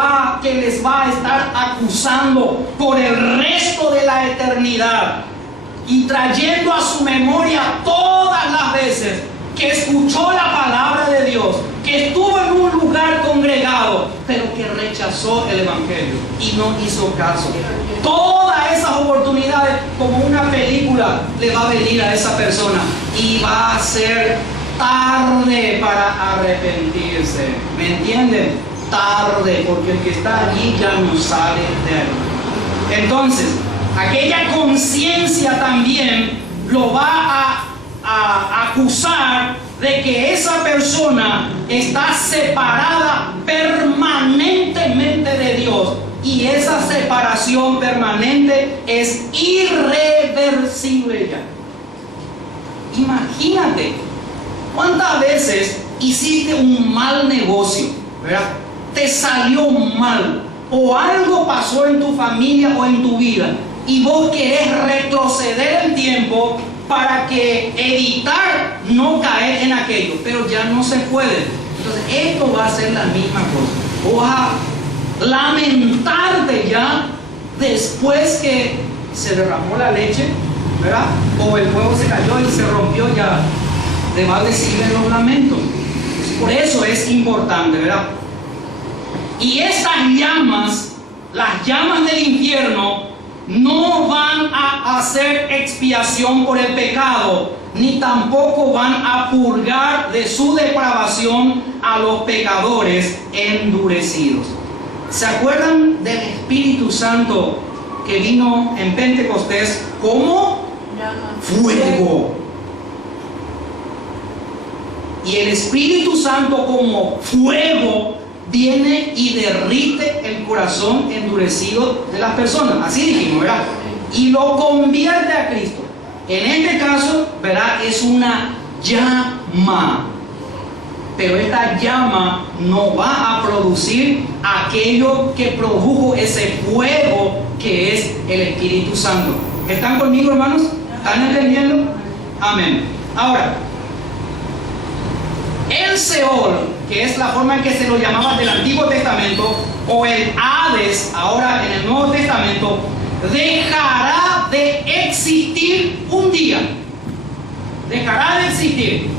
va a estar acusando por el resto de la eternidad y trayendo a su memoria todas las veces que escuchó la palabra de Dios, que estuvo en un lugar congregado, pero que rechazó el evangelio y no hizo caso. Todas esas oportunidades, como una película, le va a venir a esa persona y va a ser tarde para arrepentirse. ¿Me entienden? Tarde, porque el que está allí ya no sale de ahí. Entonces, aquella conciencia también lo va a acusar de que esa persona está separada permanentemente de Dios, y esa separación permanente es irreversible ya. Imagínate cuántas veces hiciste un mal negocio, ¿verdad? Te salió mal, o algo pasó en tu familia o en tu vida, y vos querés retroceder el tiempo para que evitar no caer en aquello, pero ya no se puede. Entonces esto va a ser la misma cosa. Vas a lamentarte ya después que se derramó la leche, ¿verdad? O el huevo se cayó y se rompió, ya de balde siguen los lamentos. Por eso es importante, ¿verdad? Y estas llamas, las llamas del infierno, no van a hacer expiación por el pecado, ni tampoco van a purgar de su depravación a los pecadores endurecidos. ¿Se acuerdan del Espíritu Santo que vino en Pentecostés como fuego? Y el Espíritu Santo como fuego viene y derrite el corazón endurecido de las personas. Así dijimos, ¿verdad? Y lo convierte a Cristo. En este caso, ¿verdad? Es una llama. Pero esta llama no va a producir aquello que produjo ese fuego que es el Espíritu Santo. ¿Están conmigo, hermanos? ¿Están entendiendo? Amén. Ahora, el Seol, que es la forma en que se lo llamaba del Antiguo Testamento, o el Hades, ahora en el Nuevo Testamento, dejará de existir un día. Dejará de existir.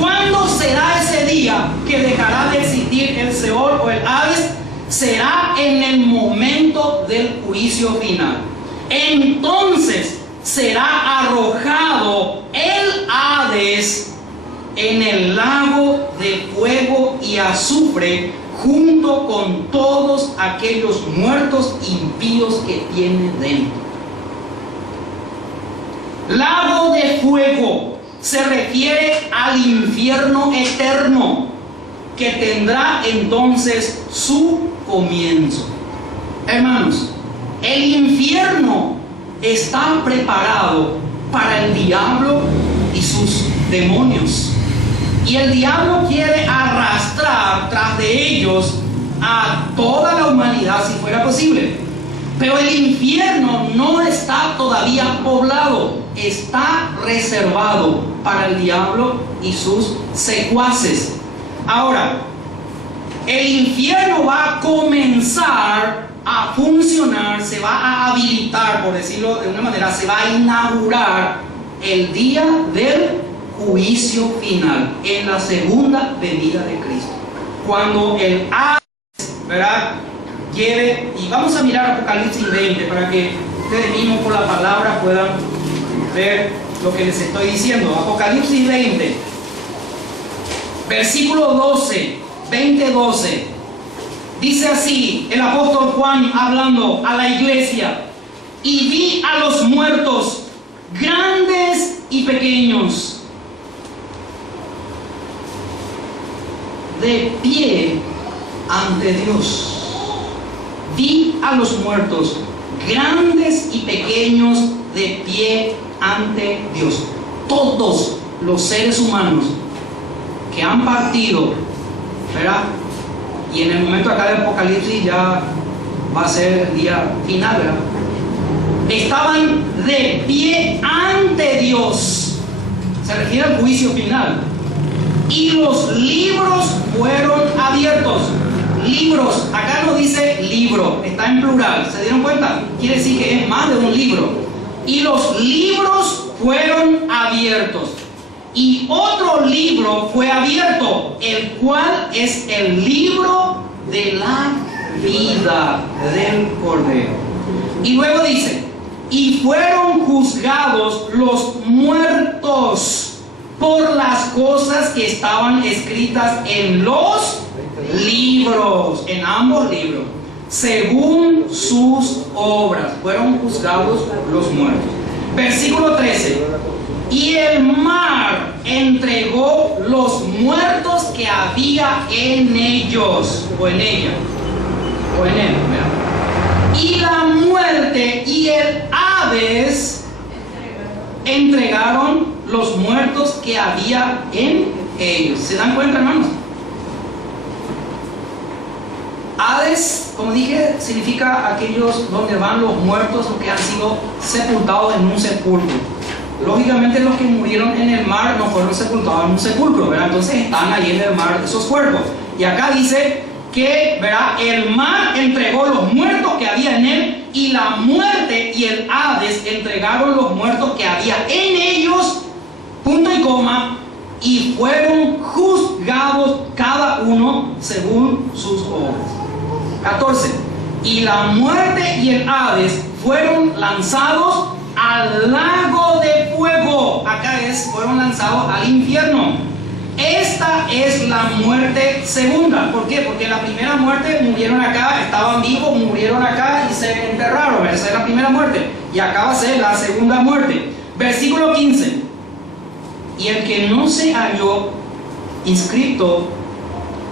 ¿Cuándo será ese día que dejará de existir el Seol o el Hades? Será en el momento del juicio final. Entonces será arrojado el Hades en el lago de fuego y azufre, junto con todos aquellos muertos impíos que tiene dentro. Lago de fuego se refiere al infierno eterno, que tendrá entonces su comienzo. Hermanos, el infierno está preparado para el diablo y sus demonios. Y el diablo quiere arrastrar tras de ellos a toda la humanidad si fuera posible. Pero el infierno no está todavía poblado, está reservado para el diablo y sus secuaces. Ahora, el infierno va a comenzar a funcionar, se va a habilitar, por decirlo de una manera, se va a inaugurar el día del juicio final, en la segunda venida de Cristo, cuando el Hades, ¿verdad?, lleve, y vamos a mirar Apocalipsis 20 para que ustedes mismos por la palabra puedan ver lo que les estoy diciendo. Apocalipsis 20, versículo 12, 20-12, dice así el apóstol Juan hablando a la iglesia: y vi a los muertos, grandes y pequeños, de pie ante Dios. Vi a los muertos, grandes y pequeños, de pie ante Dios. Todos los seres humanos que han partido, ¿verdad? Y en el momento acá del Apocalipsis ya va a ser el día final, ¿verdad? Estaban de pie ante Dios. Se refiere al juicio final. Y los libros fueron abiertos. Libros, acá no dice libro, está en plural. ¿Se dieron cuenta? Quiere decir que es más de un libro. Y los libros fueron abiertos. Y otro libro fue abierto, el cual es el libro de la vida del Cordero. Y luego dice: y fueron juzgados los muertos por las cosas que estaban escritas en los libros, en ambos libros, según sus obras. Fueron juzgados los muertos. Versículo 13: y el mar entregó los muertos que había en ellos, o en ella, o en él, ¿verdad? Y la muerte y el Hades entregaron los muertos que había en ellos. ¿Se dan cuenta, hermanos? Hades, como dije, significa aquellos donde van los muertos o que han sido sepultados en un sepulcro. Lógicamente los que murieron en el mar no fueron sepultados en un sepulcro, ¿verdad? Entonces están ahí en el mar esos cuerpos. Y acá dice que, ¿verdad?, el mar entregó los muertos que había en él, y la muerte y el Hades entregaron los muertos que había en ellos, punto y coma, y fueron juzgados cada uno según sus obras. 14. Y la muerte y el Hades fueron lanzados al lago de fuego. Acá fueron lanzados al infierno. Esta es la muerte segunda. ¿Por qué? Porque la primera muerte murieron acá, estaban vivos, murieron acá y se enterraron. Esa es la primera muerte. Y acá va a ser la segunda muerte. Versículo 15. Y el que no se halló inscrito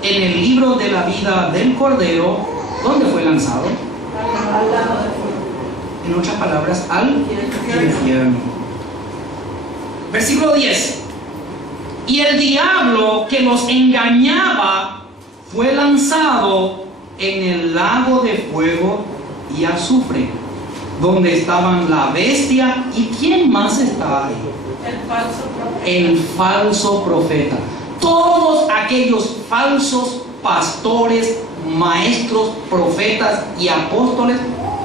en el libro de la vida del Cordero, ¿dónde fue lanzado? Al lago de fuego. En otras palabras, al infierno. Versículo 10. Y el diablo que los engañaba fue lanzado en el lago de fuego y azufre, donde estaban la bestia y ¿quién más está ahí? El falso profeta. Todos aquellos falsos pastores, maestros, profetas y apóstoles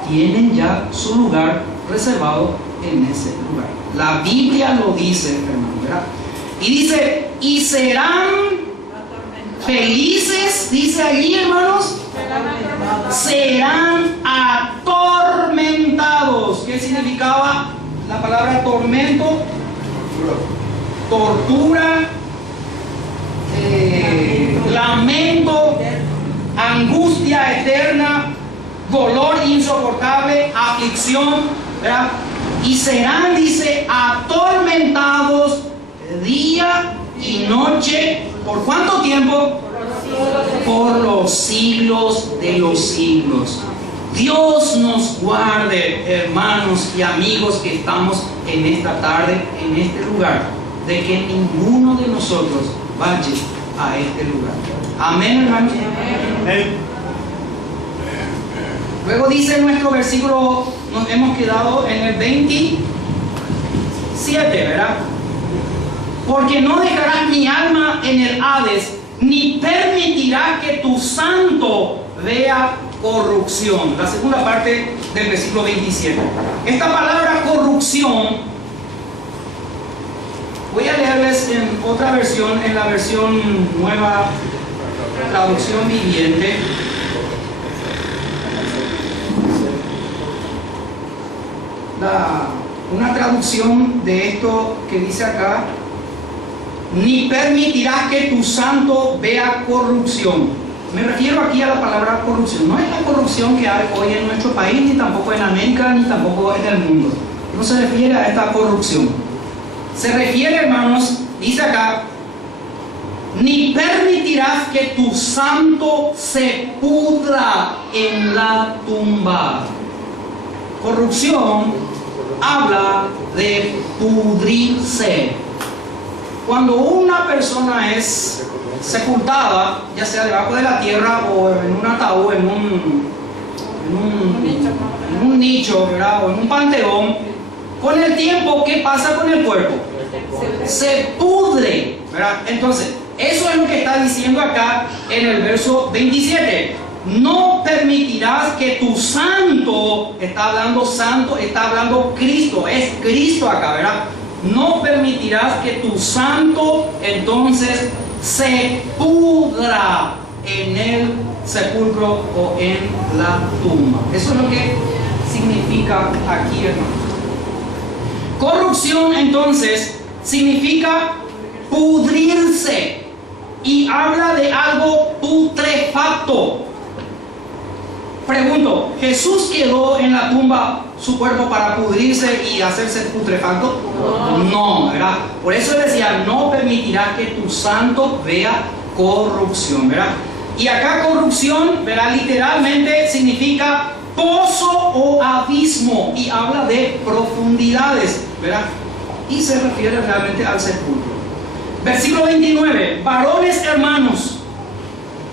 tienen ya su lugar reservado en ese lugar. La Biblia lo dice, hermano, ¿verdad? Y dice, y serán felices, dice allí, hermanos, serán atormentados. ¿Qué significaba la palabra tormento? Tortura, lamento, angustia eterna, dolor insoportable, aflicción, ¿verdad? Y serán, dice, atormentados día y noche. ¿Por cuánto tiempo? Por los siglos de los siglos. Dios nos guarde, hermanos y amigos que estamos en esta tarde, en este lugar, de que ninguno de nosotros vaya a este lugar. Amén, hermanos. Amén. Luego dice nuestro versículo, nos hemos quedado en el 27, ¿verdad? Porque no dejarás mi alma en el Hades, ni permitirá que tu santo vea corrupción. La segunda parte del versículo 27. Esta palabra corrupción, voy a leerles en otra versión, en la versión nueva, traducción viviente. Una traducción de esto que dice acá: ni permitirás que tu santo vea corrupción. Me refiero aquí a la palabra corrupción. No es la corrupción que hay hoy en nuestro país, ni tampoco en América, ni tampoco en el mundo. No se refiere a esta corrupción. Se refiere, hermanos, dice acá, ni permitirás que tu santo se pudra en la tumba. Corrupción habla de pudrirse. Cuando una persona es sepultada, ya sea debajo de la tierra o en un ataúd, en un nicho, ¿verdad?, o en un panteón, con el tiempo, ¿qué pasa con el cuerpo? Se pudre, ¿verdad? Entonces, eso es lo que está diciendo acá en el verso 27. No permitirás que tu santo, está hablando Cristo, es Cristo acá, ¿verdad? No permitirás que tu santo entonces se pudra en el sepulcro o en la tumba. Eso es lo que significa aquí, hermano. Corrupción entonces significa pudrirse y habla de algo putrefacto. Pregunto, ¿Jesús quedó en la tumba su cuerpo para pudrirse y hacerse putrefacto? No, ¿verdad? Por eso decía, no permitirás que tu santo vea corrupción, ¿verdad? Y acá corrupción, ¿verdad?, literalmente significa pozo o abismo y habla de profundidades, ¿verdad? Y se refiere realmente al sepulcro. Versículo 29, varones hermanos,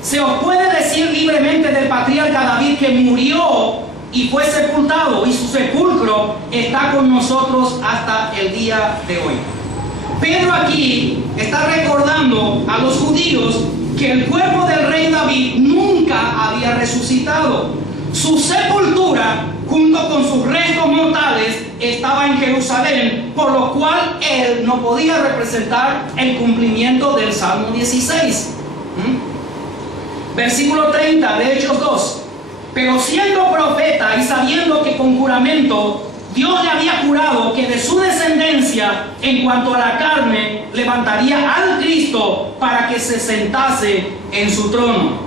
se os puede decir libremente del patriarca David que murió y fue sepultado, y su sepulcro está con nosotros hasta el día de hoy. Pedro aquí está recordando a los judíos que el cuerpo del rey David nunca había resucitado. Su sepultura, junto con sus restos mortales, estaba en Jerusalén, por lo cual él no podía representar el cumplimiento del Salmo 16. Versículo 30 de Hechos 2. Pero siendo profeta y sabiendo que con juramento Dios le había jurado que de su descendencia, en cuanto a la carne, levantaría al Cristo para que se sentase en su trono.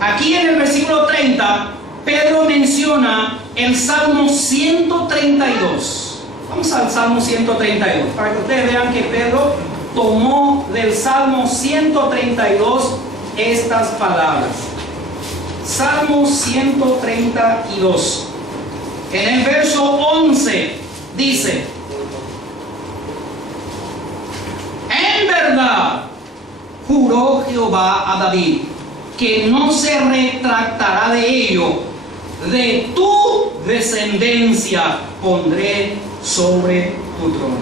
Aquí en el versículo 30, Pedro menciona el Salmo 132. Vamos al Salmo 132, para que ustedes vean que Pedro tomó del Salmo 132 estas palabras. Salmo 132. En el verso 11 dice: en verdad juró Jehová a David que no se retractará de ello, de tu descendencia pondré sobre tu trono.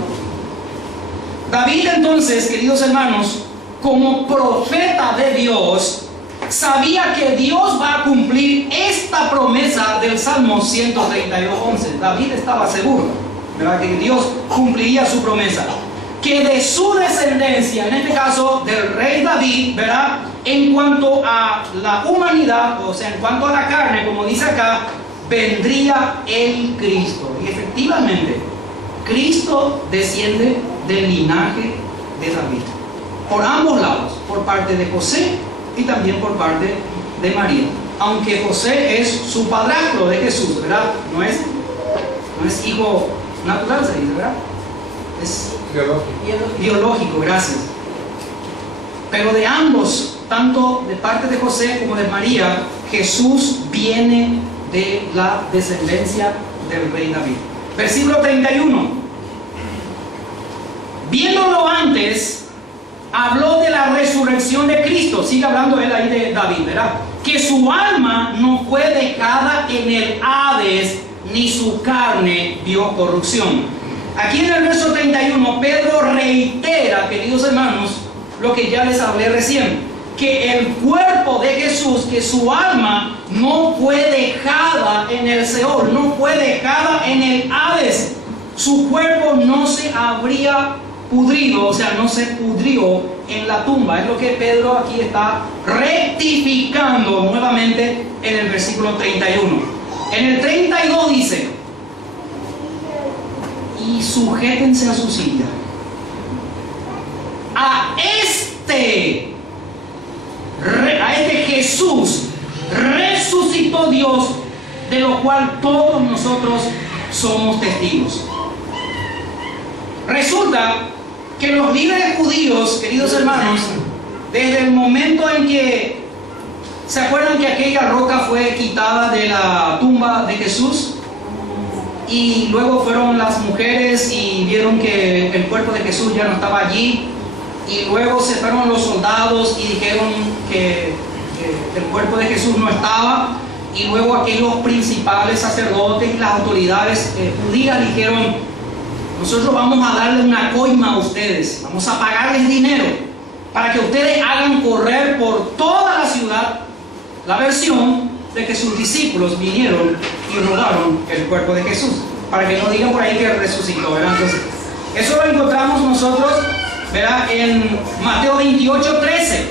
David entonces, queridos hermanos, como profeta de Dios, sabía que Dios va a cumplir esta promesa del Salmo 132:11. David estaba seguro, ¿verdad?, que Dios cumpliría su promesa, que de su descendencia, en este caso del rey David, ¿verdad?, en cuanto a la humanidad, o sea, en cuanto a la carne, como dice acá, vendría el Cristo. Y efectivamente, Cristo desciende del linaje de David, por ambos lados, por parte de José y también por parte de María. Aunque José es su padrastro de Jesús, ¿verdad? No es hijo natural, se dice, ¿verdad? Es biológico, gracias. Pero de ambos, tanto de parte de José como de María, Jesús viene de la descendencia del rey David. Versículo 31. Viéndolo antes, habló de la resurrección de Cristo. Sigue hablando él ahí de David, ¿verdad? Que su alma no fue dejada en el Hades, ni su carne vio corrupción. Aquí en el verso 31, Pedro reitera, queridos hermanos, lo que ya les hablé recién, que el cuerpo de Jesús, que su alma no fue dejada en el Seol, no fue dejada en el Hades. Su cuerpo no se habría pudrido, o sea, no se pudrió en la tumba. Es lo que Pedro aquí está rectificando nuevamente en el versículo 31. En el 32 dice: y sujétense a su silla. A este Jesús resucitó Dios, de lo cual todos nosotros somos testigos. Resulta que los líderes judíos, queridos hermanos, desde el momento en que ¿se acuerdan que aquella roca fue quitada de la tumba de Jesús? Y luego fueron las mujeres y vieron que el cuerpo de Jesús ya no estaba allí. Y luego se fueron los soldados y dijeron que el cuerpo de Jesús no estaba. Y luego aquellos principales sacerdotes y las autoridades judías dijeron: nosotros vamos a darle una coima a ustedes, vamos a pagarles dinero para que ustedes hagan correr por toda la ciudad la versión de que sus discípulos vinieron y robaron el cuerpo de Jesús, para que no digan por ahí que resucitó, ¿verdad? Entonces, eso lo encontramos nosotros, ¿verdad?, en Mateo 28:13.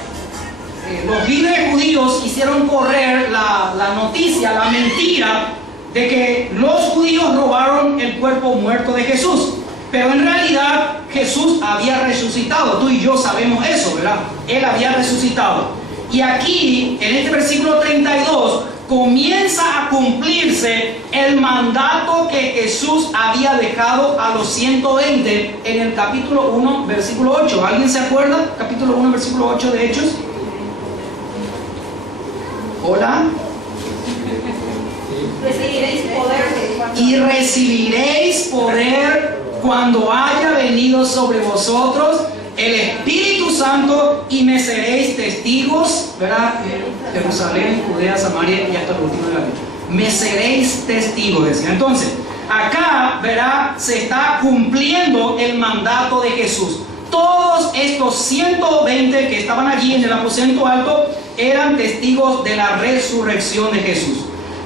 Los líderes judíos hicieron correr la noticia, la mentira de que los judíos robaron el cuerpo muerto de Jesús. Pero en realidad Jesús había resucitado. Tú y yo sabemos eso, ¿verdad? Él había resucitado. Y aquí, en este versículo 32, comienza a cumplirse el mandato que Jesús había dejado a los 120 en el capítulo 1, versículo 8. ¿Alguien se acuerda? Capítulo 1, versículo 8 de Hechos. Hola. Recibiréis poder. Y recibiréis poder cuando haya venido sobre vosotros el Espíritu Santo, y me seréis testigos, ¿verdad?, en Jerusalén, Judea, Samaria y hasta el último de la tierra. me seréis testigos, decía. Entonces, acá, verá, se está cumpliendo el mandato de Jesús. Todos estos 120 que estaban allí en el aposento alto eran testigos de la resurrección de Jesús.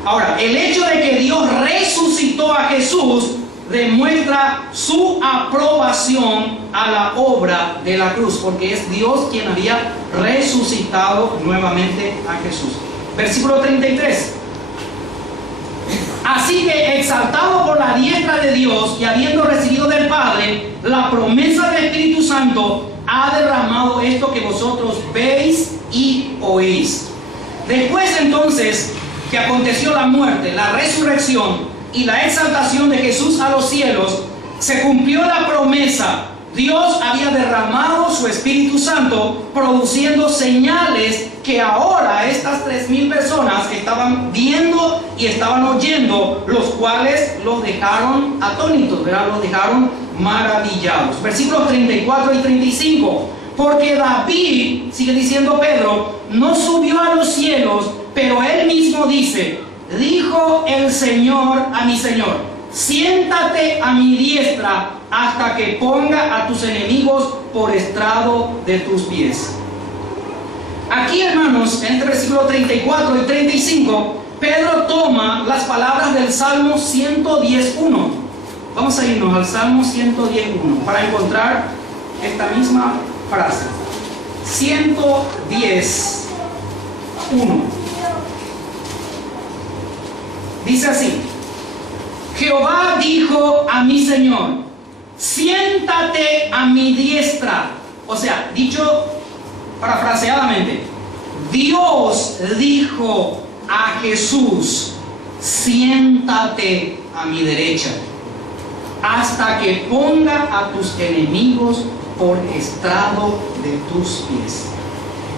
Ahora, el hecho de que Dios resucitó a Jesús demuestra su aprobación a la obra de la cruz, porque es Dios quien había resucitado nuevamente a Jesús. Versículo 33. Así que, exaltado por la diestra de Dios y habiendo recibido del Padre la promesa del Espíritu Santo, ha derramado esto que vosotros veis y oís. Después entonces que aconteció la muerte, la resurrección y la exaltación de Jesús a los cielos, se cumplió la promesa. Dios había derramado su Espíritu Santo, produciendo señales que ahora estas 3,000 personas estaban viendo y estaban oyendo, los cuales los dejaron atónitos, ¿verdad? Los dejaron maravillados. Versículos 34 y 35. Porque David, sigue diciendo Pedro, no subió a los cielos, pero él mismo dice: dijo el Señor a mi Señor, siéntate a mi diestra hasta que ponga a tus enemigos por estrado de tus pies. Aquí, hermanos, en este versículo 34 y 35, Pedro toma las palabras del Salmo 110.1. Vamos a irnos al Salmo 110.1 para encontrar esta misma frase. 110.1. Dice así: Jehová dijo a mi Señor, siéntate a mi diestra. O sea, dicho parafraseadamente, Dios dijo a Jesús, siéntate a mi derecha, hasta que ponga a tus enemigos por estrado de tus pies.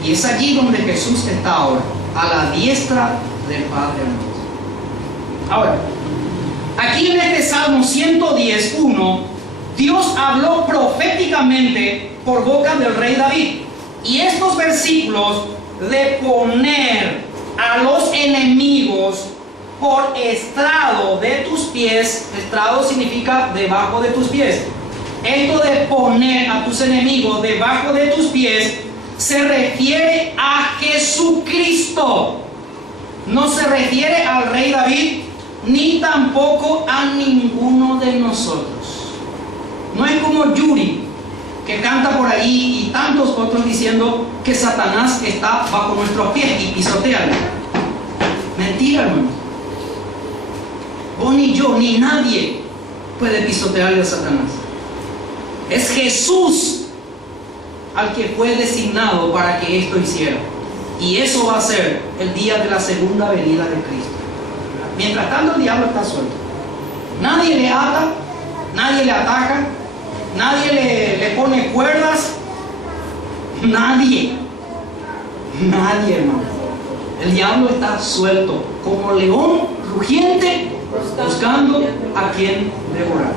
Y es allí donde Jesús está ahora, a la diestra del Padre hermoso. Ahora, aquí en este Salmo 110.1, Dios habló proféticamente por boca del rey David. Y estos versículos de poner a los enemigos por estrado de tus pies, estrado significa debajo de tus pies. Esto de poner a tus enemigos debajo de tus pies se refiere a Jesucristo. No se refiere al rey David, ni tampoco a ninguno de nosotros. No es como Yuri, que canta por ahí, y tantos otros diciendo que Satanás está bajo nuestros pies y pisotean. Mentira, hermano. Vos ni yo, ni nadie puede pisotearle a Satanás. Es Jesús al que fue designado para que esto hiciera. Y eso va a ser el día de la segunda venida de Cristo. Mientras tanto, el diablo está suelto. Nadie le ata, nadie le ataca, nadie le pone cuerdas. Nadie, hermano. El diablo está suelto, como león rugiente, buscando a quien devorar.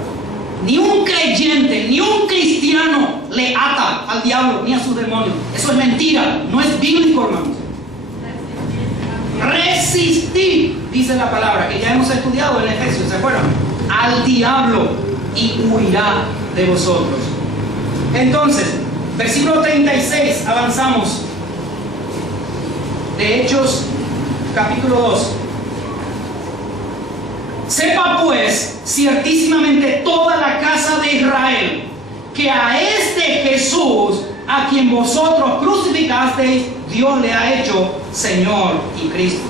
Ni un creyente, ni un cristiano le ata al diablo ni a sus demonios. Eso es mentira, no es bíblico, hermanos. Resistid, dice la palabra, que ya hemos estudiado en Efesios, ¿se acuerdan? Al diablo y huirá de vosotros. Entonces, versículo 36, avanzamos. De Hechos, capítulo 2. Sepa pues ciertísimamente toda la casa de Israel que a este Jesús, a quien vosotros crucificasteis, Dios le ha hecho Señor y Cristo.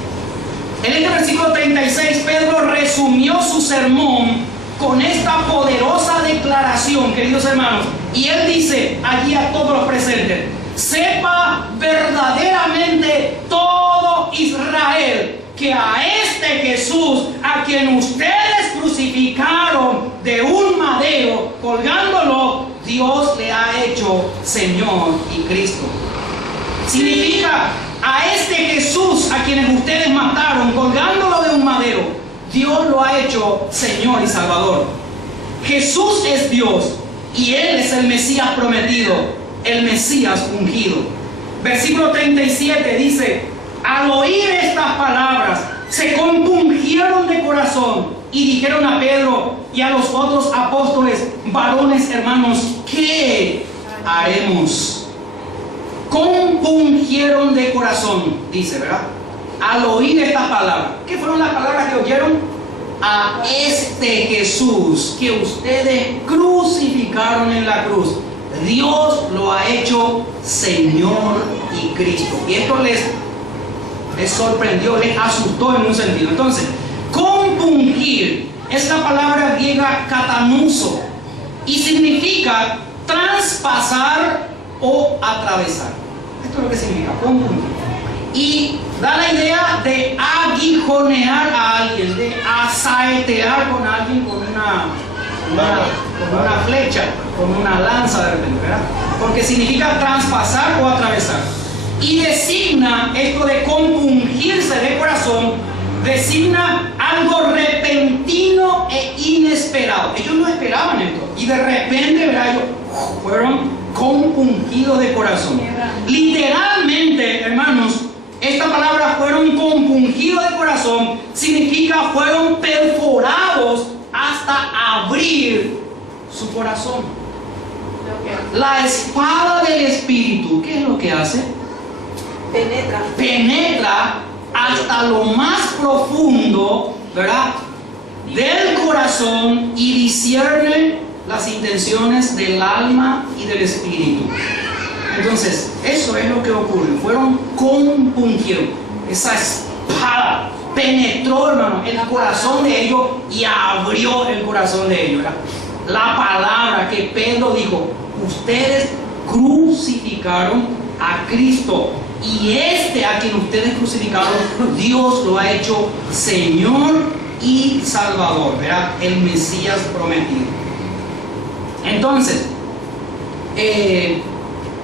En este versículo 36, Pedro resumió su sermón con esta poderosa declaración, queridos hermanos. Y él dice allí a todos los presentes: sepa verdaderamente todo Israel que a este Jesús, a quien ustedes crucificaron de un madero, colgándolo, Dios le ha hecho Señor y Cristo. Significa, a este Jesús a quienes ustedes mataron, colgándolo de un madero, Dios lo ha hecho Señor y Salvador. Jesús es Dios y Él es el Mesías prometido, el Mesías ungido. Versículo 37 dice: al oír estas palabras, se compungieron de corazón y dijeron a Pedro y a los otros apóstoles: varones hermanos, ¿qué haremos? Compungieron de corazón, dice, ¿verdad? Al oír estas palabras. ¿Qué fueron las palabras que oyeron? A este Jesús que ustedes crucificaron en la cruz, Dios lo ha hecho Señor y Cristo. Y esto les sorprendió, les asustó en un sentido. Entonces, compungir es la palabra griega katanuso y significa traspasar o atravesar. Esto es lo que significa compungir. Y da la idea de aguijonear a alguien, de asaetear con alguien con una flecha, con una lanza de repente, ¿verdad? Porque significa traspasar o atravesar. Y designa esto de compungirse de corazón, designa algo repentino e inesperado. Ellos no esperaban esto. Y de repente, ¿verdad? Ellos fueron compungidos de corazón. Literalmente, hermanos, esta palabra fueron compungidos de corazón significa fueron perforados hasta abrir su corazón. La espada del Espíritu, ¿qué es lo que hace? Penetra hasta lo más profundo, ¿verdad?, del corazón y discierne las intenciones del alma y del espíritu. Entonces, eso es lo que ocurrió. Fueron compungidos. Esa espada penetró, hermano, el corazón de ellos y abrió el corazón de ellos, ¿verdad? La palabra que Pedro dijo: ustedes crucificaron a Cristo, y a quien ustedes crucificaron, Dios lo ha hecho Señor y Salvador, ¿verdad? El Mesías prometido. Entonces,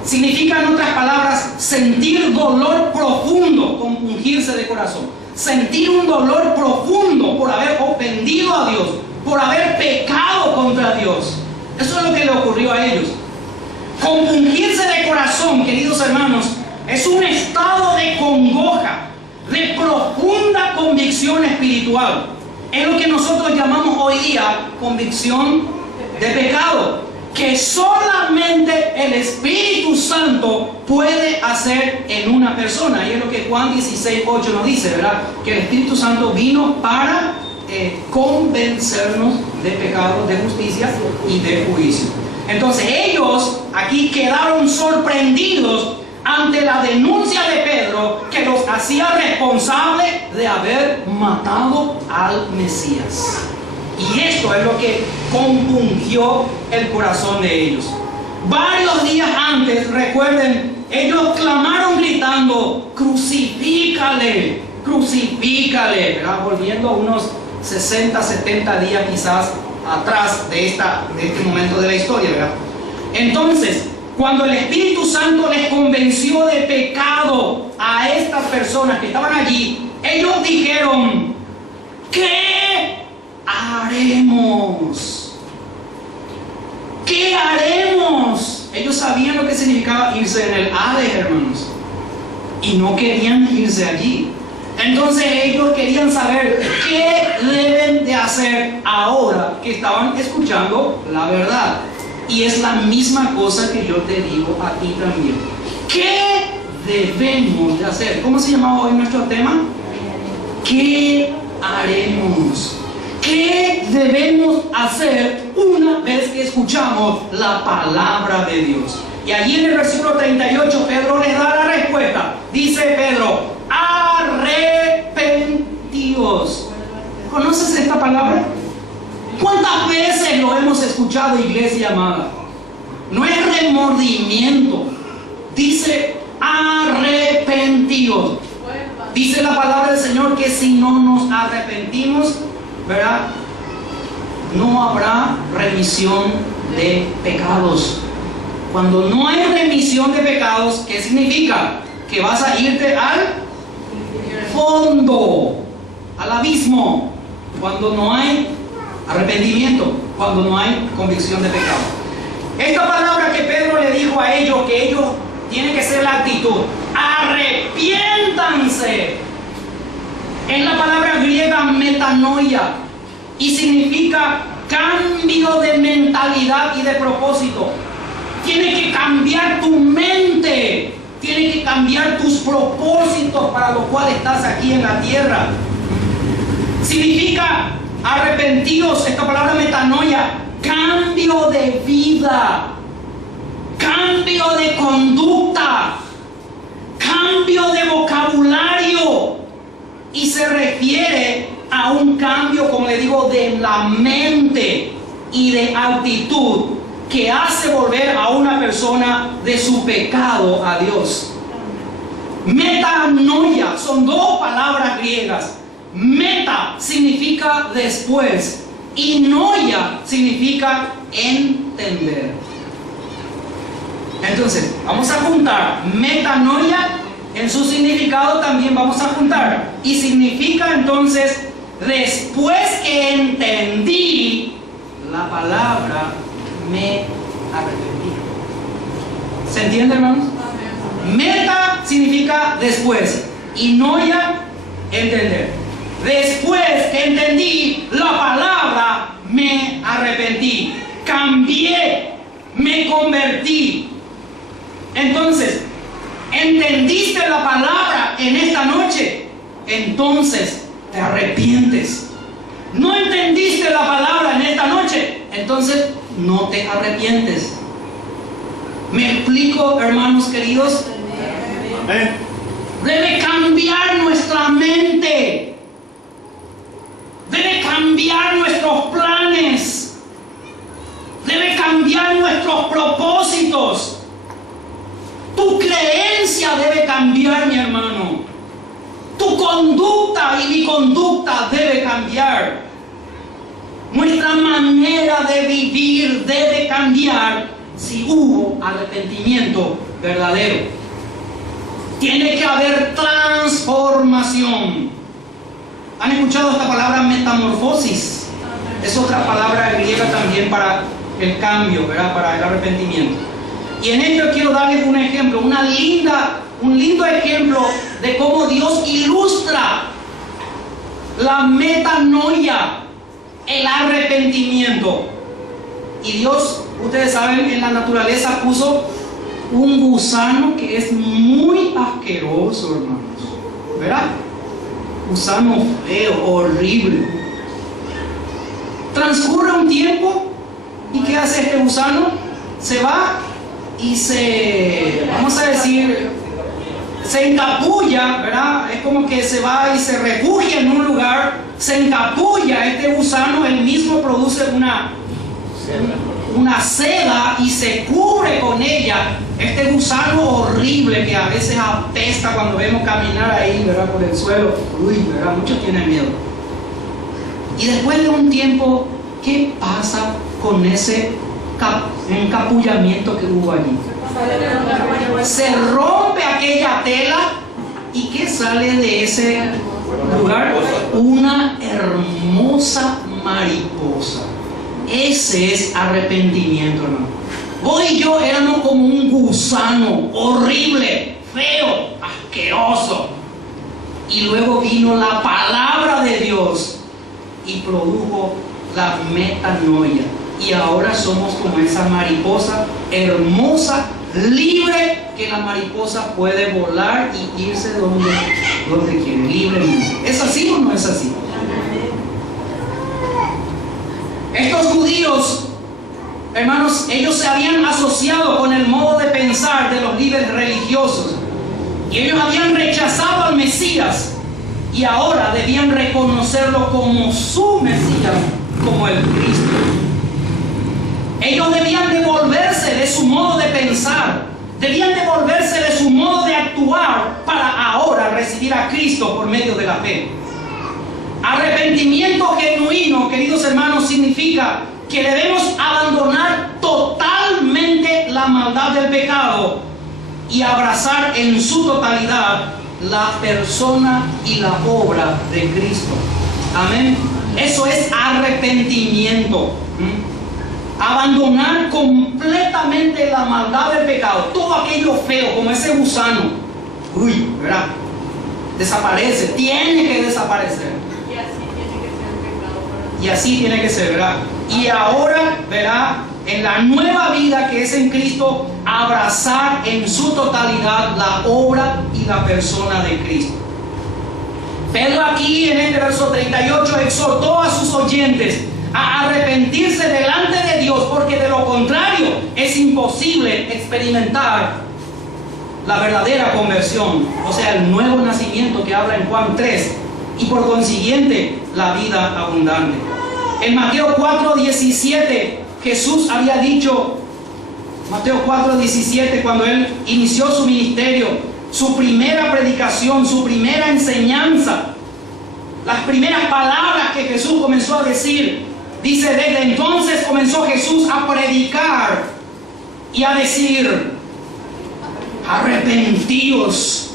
significa, en otras palabras, sentir dolor profundo, compungirse de corazón. Sentir un dolor profundo por haber ofendido a Dios, por haber pecado contra Dios. Eso es lo que le ocurrió a ellos. Compungirse de corazón, queridos hermanos, es un estado de congoja, de profunda convicción espiritual. Es lo que nosotros llamamos hoy día convicción de pecado, que solamente el Espíritu Santo puede hacer en una persona. Y es lo que Juan 16:8 nos dice, ¿verdad? Que el Espíritu Santo vino para convencernos de pecado, de justicia y de juicio. Entonces ellos aquí quedaron sorprendidos ante la denuncia de Pedro, que los hacía responsables de haber matado al Mesías. Y esto es lo que compungió el corazón de ellos. Varios días antes, recuerden, ellos clamaron gritando: crucifícale, crucifícale, ¿verdad? Volviendo unos 60, 70 días quizás atrás de este momento de la historia, ¿verdad? Entonces, cuando el Espíritu Santo les convenció de pecado a estas personas que estaban allí, ellos dijeron: ¿qué haremos? ¿Qué haremos? Ellos sabían lo que significaba irse en el Hades, hermanos, y no querían irse allí. Entonces ellos querían saber qué deben de hacer ahora que estaban escuchando la verdad. Y es la misma cosa que yo te digo a ti también. ¿Qué debemos de hacer? ¿Cómo se llamaba hoy nuestro tema? ¿Qué haremos? ¿Qué debemos hacer una vez que escuchamos la palabra de Dios? Y allí en el versículo 38 Pedro les da la respuesta. Dice Pedro: arrepentíos. ¿Conoces esta palabra? ¿Cuántas veces lo hemos escuchado, iglesia amada? No es remordimiento, dice arrepentíos. Dice la palabra del Señor que si no nos arrepentimos, ¿verdad?, no habrá remisión de pecados. Cuando no hay remisión de pecados, ¿qué significa? Que vas a irte al fondo, al abismo, cuando no hay arrepentimiento, cuando no hay convicción de pecado. Esta palabra que Pedro le dijo a ellos, que ellos tienen que ser la actitud: arrepiéntanse. Es la palabra griega metanoia y significa cambio de mentalidad y de propósito. Tiene que cambiar tu mente, tiene que cambiar tus propósitos para los cuales estás aquí en la tierra. Significa arrepentidos, esta palabra metanoia, cambio de vida, cambio de conducta, cambio de vocabulario, y se refiere a un cambio, como le digo, de la mente y de actitud que hace volver a una persona de su pecado a Dios. Metanoia son dos palabras griegas. Meta significa después y noia significa entender. Entonces, vamos a juntar metanoia en su significado, también vamos a juntar, y significa entonces después que entendí la palabra me arrepentí. ¿Se entiende, hermanos? Meta significa después y noia entender. Después que entendí la palabra me arrepentí, cambié, me convertí. Entonces, ¿entendiste la palabra en esta noche? Entonces te arrepientes. ¿No entendiste la palabra en esta noche? Entonces no te arrepientes. ¿Me explico, hermanos queridos? Amén. Debe cambiar nuestra mente. Debe cambiar nuestros planes. Debe cambiar nuestros propósitos. Tu creencia debe cambiar, mi hermano. Tu conducta y mi conducta debe cambiar. Nuestra manera de vivir debe cambiar si hubo arrepentimiento verdadero. Tiene que haber transformación. ¿Han escuchado esta palabra metamorfosis? Es otra palabra griega también para el cambio, ¿verdad? Para el arrepentimiento. Y en esto quiero darles un ejemplo, un lindo ejemplo de cómo Dios ilustra la metanoia, el arrepentimiento. Y Dios, ustedes saben, en la naturaleza puso un gusano que es muy asqueroso, hermanos, ¿verdad? Gusano feo, horrible. Transcurre un tiempo y ¿qué hace este gusano? Se va y vamos a decir, se encapulla, ¿verdad? Es como que se va y se refugia en un lugar, se encapulla este gusano, él mismo produce una seda y se cubre con ella. Este gusano horrible que a veces apesta cuando vemos caminar ahí, ¿verdad? Por el suelo. Uy, ¿verdad? Muchos tienen miedo. Y después de un tiempo, ¿qué pasa con ese encapullamiento que hubo allí? Se rompe aquella tela y ¿qué sale de ese lugar? Una hermosa mariposa. Ese es arrepentimiento, hermano. Vos y yo éramos como un gusano horrible, feo, asqueroso. Y luego vino la palabra de Dios y produjo la metanoia. Y ahora somos como esa mariposa hermosa, libre, que la mariposa puede volar y irse donde quiere, libremente. ¿Es así o no es así? Estos judíos, hermanos, ellos se habían asociado con el modo de pensar de los líderes religiosos. Y ellos habían rechazado al Mesías. Y ahora debían reconocerlo como su Mesías, como el Cristo. Ellos debían devolverse de su modo de pensar, debían devolverse de su modo de actuar para ahora recibir a Cristo por medio de la fe. Arrepentimiento genuino, queridos hermanos, significa que debemos abandonar totalmente la maldad del pecado y abrazar en su totalidad la persona y la obra de Cristo. Amén. Eso es arrepentimiento. Abandonar completamente la maldad del pecado, todo aquello feo, como ese gusano. Uy, ¿verdad? desaparece, tiene que desaparecer. Y así tiene que ser, ¿verdad? Y ahora, ¿verdad? En la nueva vida que es en Cristo, abrazar en su totalidad la obra y la persona de Cristo. Pedro aquí en este verso 38 exhortó a sus oyentes a arrepentirse delante de Dios, porque de lo contrario es imposible experimentar la verdadera conversión, o sea, el nuevo nacimiento que habla en Juan 3, y por consiguiente la vida abundante. En Mateo 4:17 Jesús había dicho, Mateo 4:17, cuando Él inició su ministerio, su primera predicación, su primera enseñanza, las primeras palabras que Jesús comenzó a decir, dice, desde entonces comenzó Jesús a predicar y a decir, arrepentíos,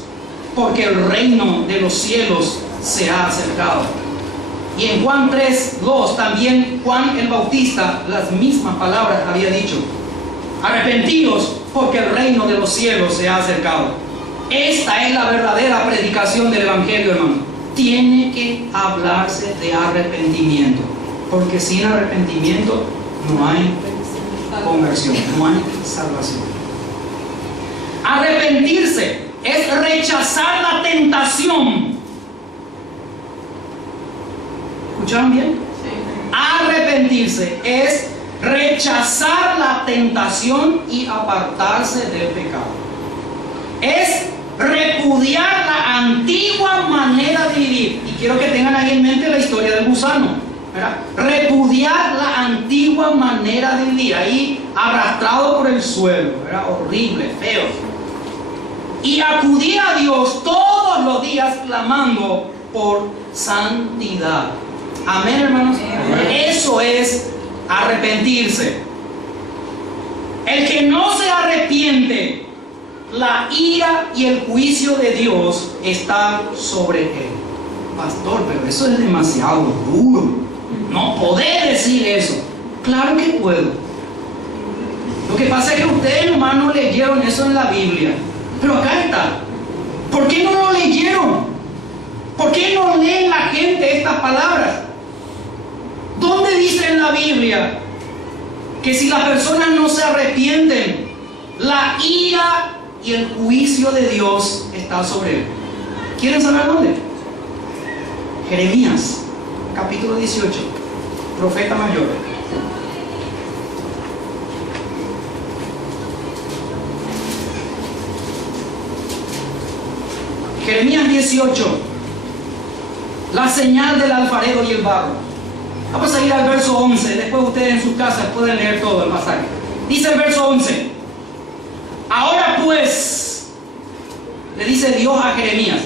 porque el reino de los cielos se ha acercado. Y en Juan 3:2 también Juan el Bautista las mismas palabras había dicho, arrepentíos, porque el reino de los cielos se ha acercado. Esta es la verdadera predicación del Evangelio, hermano. Tiene que hablarse de arrepentimiento, porque sin arrepentimiento no hay conversión, no hay salvación. Arrepentirse es rechazar la tentación. ¿Escucharon bien? Sí. Arrepentirse es rechazar la tentación y apartarse del pecado. Es repudiar la antigua manera de vivir. Y quiero que tengan ahí en mente la historia del gusano, ¿verdad? Repudiar la antigua manera de vivir, ahí arrastrado por el suelo, ¿verdad? Horrible, feo. Y acudir a Dios todos los días clamando por santidad. Amén, hermanos. Amén. Eso es arrepentirse. El que no se arrepiente, la ira y el juicio de Dios está sobre él. Pastor, pero eso es demasiado duro. No podés decir eso. Claro que puedo. Lo que pasa es que ustedes nomás no leyeron eso en la Biblia. Pero acá está. ¿Por qué no lo leyeron? ¿Por qué no leen la gente estas palabras? ¿Dónde dice en la Biblia que si las personas no se arrepienten, la ira y el juicio de Dios está sobre él? ¿Quieren saber dónde? Jeremías, capítulo 18, profeta mayor. Jeremías 18, la señal del alfarero y el barro. Vamos a ir al verso 11, después ustedes en sus casas pueden leer todo el pasaje. Dice el verso 11, ahora pues, le dice Dios a Jeremías,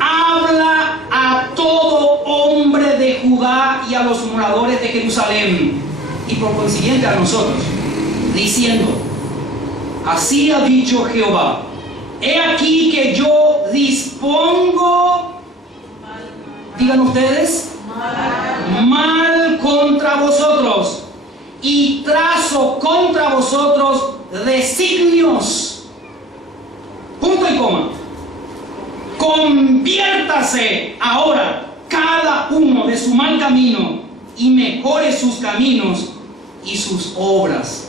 habla a todo hombre de Judá y a los moradores de Jerusalén, y por consiguiente a nosotros, diciendo, así ha dicho Jehová, he aquí que yo dispongo, digan ustedes, mal contra vosotros, y trazo contra vosotros designios, punto y coma. Conviértase ahora cada uno de su mal camino y mejore sus caminos y sus obras.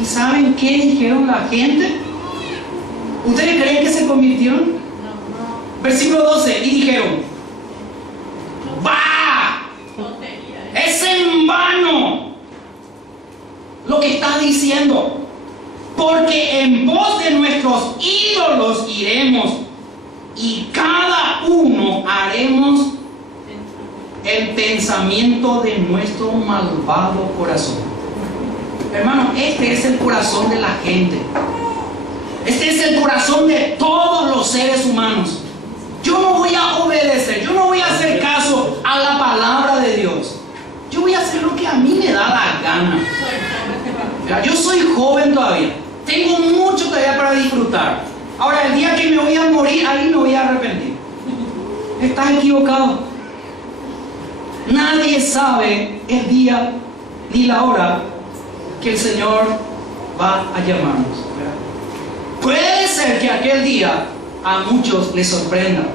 ¿Y saben qué dijeron la gente? ¿Ustedes creen que se convirtieron? No. Versículo 12, y dijeron, ¡bah! Es en vano lo que está diciendo, porque en pos de nuestros ídolos iremos y cada uno haremos el pensamiento de nuestro malvado corazón. Hermano, este es el corazón de la gente. Este es el corazón de todos los seres humanos. Yo no voy a obedecer, yo no voy a hacer caso a la palabra de Dios. Yo voy a hacer lo que a mí me da la gana. Yo soy joven todavía, tengo mucho todavía para disfrutar. Ahora, el día que me voy a morir, ahí me voy a arrepentir. Estás equivocado. Nadie sabe el día ni la hora que el Señor va a llamarnos. Puede ser que aquel día a muchos les sorprenda.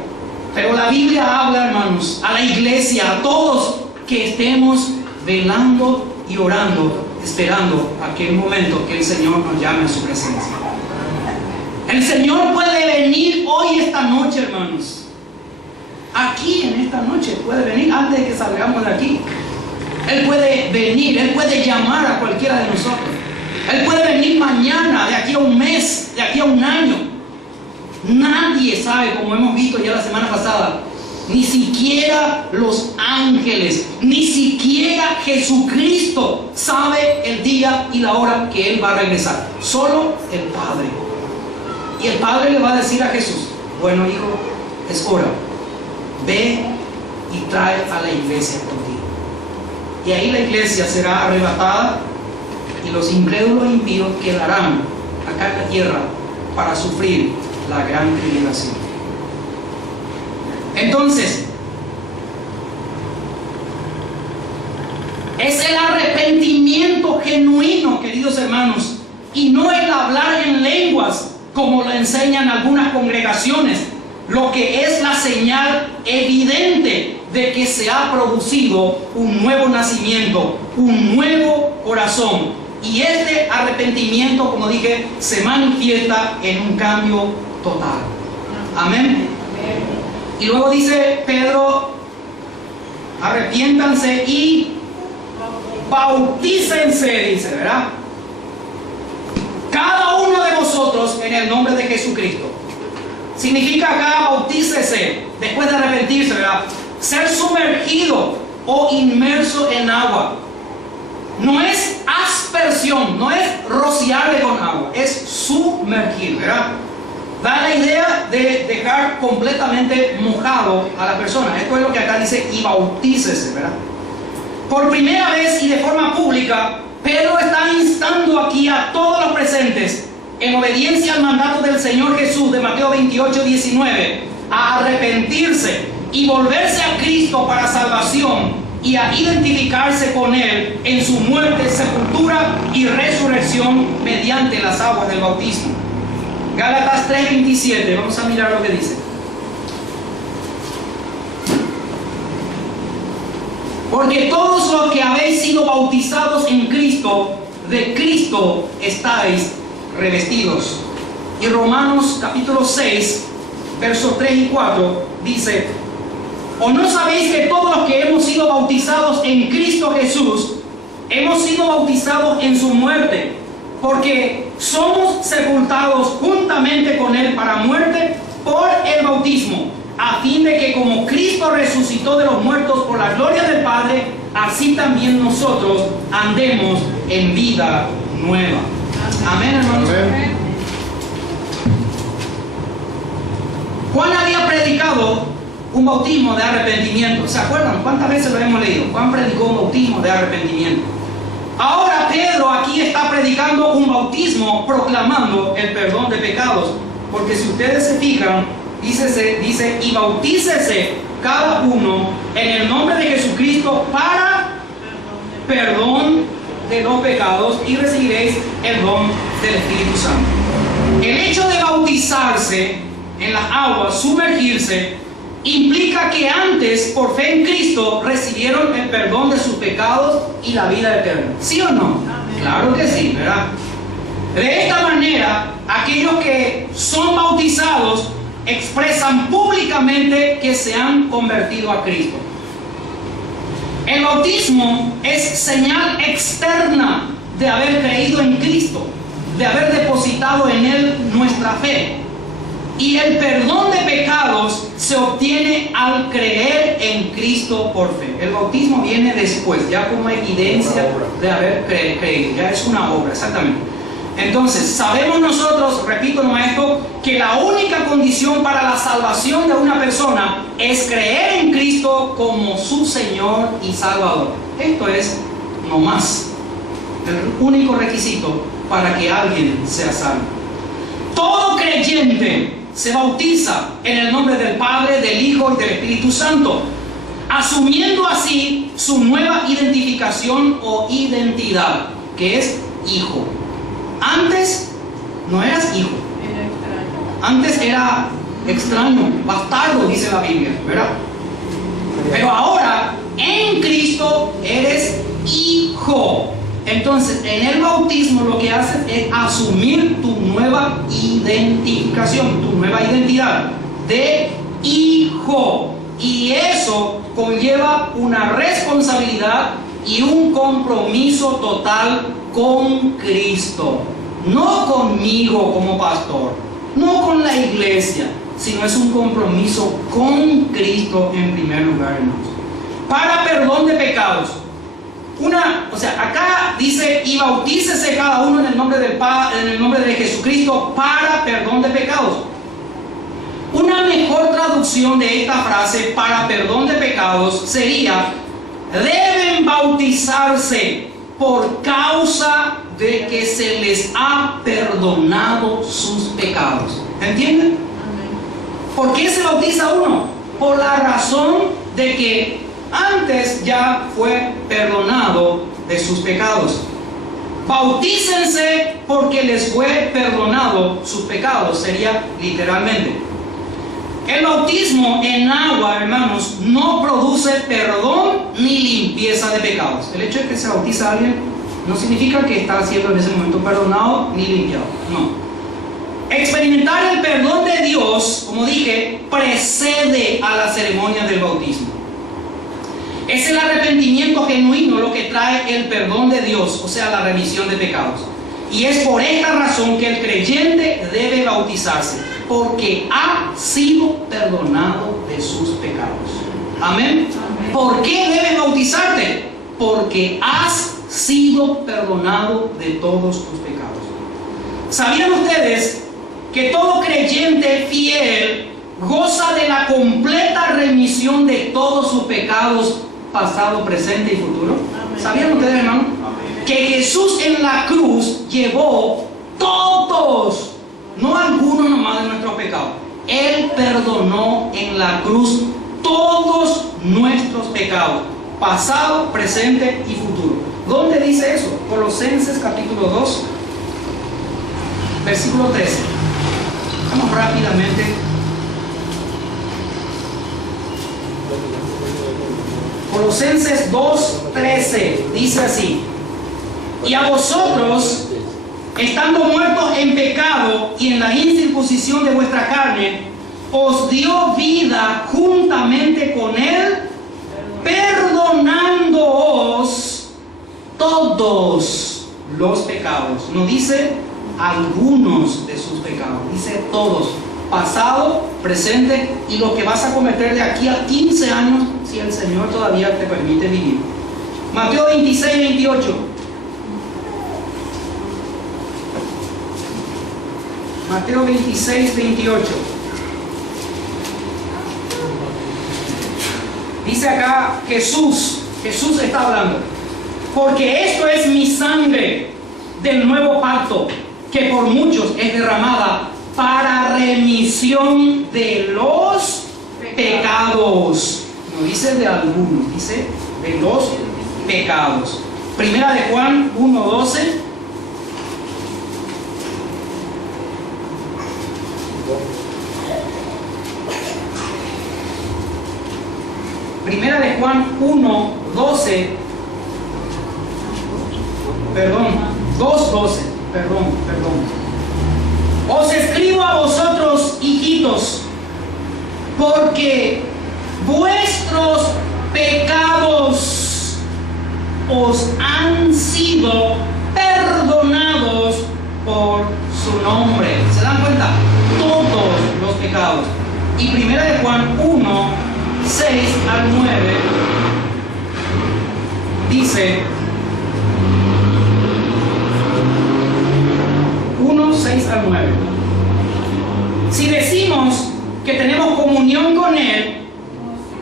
Pero la Biblia habla, hermanos, a la iglesia, a todos, que estemos velando y orando, esperando aquel momento que el Señor nos llame a su presencia. El Señor puede venir hoy, esta noche, hermanos. Aquí, en esta noche, puede venir antes de que salgamos de aquí. Él puede venir, Él puede llamar a cualquiera de nosotros. Él puede venir mañana, de aquí a un mes, de aquí a un año. Nadie sabe, como hemos visto ya la semana pasada, ni siquiera los ángeles, ni siquiera Jesucristo sabe el día y la hora que Él va a regresar. Solo el Padre. Y el Padre le va a decir a Jesús: bueno, hijo, es hora. Ve y trae a la iglesia contigo. Y ahí la iglesia será arrebatada y los incrédulos e impíos quedarán acá en la tierra para sufrir la gran tribulación. Entonces, es el arrepentimiento genuino, queridos hermanos, y no el hablar en lenguas como lo enseñan algunas congregaciones, lo que es la señal evidente de que se ha producido un nuevo nacimiento, un nuevo corazón. Y este arrepentimiento, como dije, se manifiesta en un cambio total. Amén. Y luego dice Pedro: arrepiéntanse y bautícense, dice, ¿verdad? Cada uno de vosotros en el nombre de Jesucristo. Significa acá bautícese, después de arrepentirse, ¿verdad? Ser sumergido o inmerso en agua. No es aspersión, no es rociarle con agua, es sumergir, ¿verdad? Da la idea de dejar completamente mojado a la persona. Esto es lo que acá dice: y bautícese, ¿verdad? Por primera vez y de forma pública, Pedro está instando aquí a todos los presentes, en obediencia al mandato del Señor Jesús de Mateo 28, 19, a arrepentirse y volverse a Cristo para salvación y a identificarse con Él en su muerte, sepultura y resurrección mediante las aguas del bautismo. Gálatas 3:27, vamos a mirar lo que dice. Porque todos los que habéis sido bautizados en Cristo, de Cristo estáis revestidos. Y Romanos capítulo 6, versos 3 y 4 dice: ¿o no sabéis que todos los que hemos sido bautizados en Cristo Jesús, hemos sido bautizados en su muerte? Porque somos sepultados juntamente con Él para muerte por el bautismo, a fin de que como Cristo resucitó de los muertos por la gloria del Padre, así también nosotros andemos en vida nueva. Amén, hermanos. Amén. Juan había predicado un bautismo de arrepentimiento. ¿Se acuerdan? ¿Cuántas veces lo hemos leído? Juan predicó un bautismo de arrepentimiento. Ahora Pedro aquí está predicando un bautismo proclamando el perdón de pecados. Porque si ustedes se fijan, dice: y bautícese cada uno en el nombre de Jesucristo para perdón de los pecados y recibiréis el don del Espíritu Santo. El hecho de bautizarse en las aguas, sumergirse, implica que antes, por fe en Cristo, recibieron el perdón de sus pecados y la vida eterna. ¿Sí o no? Claro que sí, ¿verdad? De esta manera, aquellos que son bautizados expresan públicamente que se han convertido a Cristo. El bautismo es señal externa de haber creído en Cristo, de haber depositado en Él nuestra fe. Y el perdón de pecados se obtiene al creer en Cristo por fe. El bautismo viene después, ya como evidencia de haber creído. Ya es una obra, exactamente. Entonces, sabemos nosotros, repito esto, que la única condición para la salvación de una persona es creer en Cristo como su Señor y Salvador. Esto es no más el único requisito para que alguien sea salvo. Todo creyente se bautiza en el nombre del Padre, del Hijo y del Espíritu Santo, asumiendo así su nueva identificación o identidad, que es hijo. Antes no eras hijo. Antes era extraño, bastardo, dice la Biblia, ¿verdad? Pero ahora, en Cristo eres hijo. Entonces, en el bautismo lo que haces es asumir tu nueva identificación, tu nueva identidad de hijo. Y eso conlleva una responsabilidad y un compromiso total con Cristo. No conmigo como pastor, no con la iglesia, sino es un compromiso con Cristo en primer lugar, hermanos. Para perdón de pecados. Acá dice, y bautícese cada uno en el nombre del Padre, en el nombre de Jesucristo, para perdón de pecados. Una mejor traducción de esta frase, para perdón de pecados, sería: deben bautizarse por causa de que se les ha perdonado sus pecados. ¿Entienden? ¿Por qué se bautiza uno? Por la razón de que antes ya fue perdonado de sus pecados. Bautícense porque les fue perdonado sus pecados, sería literalmente. El bautismo en agua, hermanos, no produce perdón ni limpieza de pecados. El hecho de que se bautiza a alguien no significa que está siendo en ese momento perdonado ni limpiado. No. Experimentar el perdón de Dios, como dije, precede a la ceremonia del bautismo. Es el arrepentimiento genuino lo que trae el perdón de Dios, o sea, la remisión de pecados. Y es por esta razón que el creyente debe bautizarse, porque ha sido perdonado de sus pecados. Amén. ¿Por qué debes bautizarte? Porque has sido perdonado de todos tus pecados. ¿Sabían ustedes que todo creyente fiel goza de la completa remisión de todos sus pecados, pasado, presente y futuro? ¿Sabían ustedes, hermano? Que Jesús en la cruz llevó todos, no algunos nomás de nuestros pecados. Él perdonó en la cruz todos nuestros pecados, pasado, presente y futuro. ¿Dónde dice eso? Colosenses capítulo 2, versículo 13. Vamos rápidamente. Colosenses 2:13 dice así: y a vosotros, estando muertos en pecado y en la incircuncisión de vuestra carne, os dio vida juntamente con él, perdonándoos todos los pecados. No dice algunos de sus pecados, dice todos, pasado, presente y lo que vas a cometer de aquí a 15 años si el Señor todavía te permite vivir. Mateo 26:28. Mateo 26:28. Dice acá Jesús está hablando: porque esto es mi sangre del nuevo pacto, que por muchos es derramada para remisión de los pecados. No dice de algunos, dice de los pecados. Primera de Juan 1:12. Primera de Juan 1:12. Perdón, 2:12. Perdón. Os escribo a vosotros, hijitos, porque vuestros pecados os han sido perdonados por su nombre. ¿Se dan cuenta? Todos los pecados. Y primera de Juan 1:6-9 dice: 1:6-9. Si decimos que tenemos comunión con Él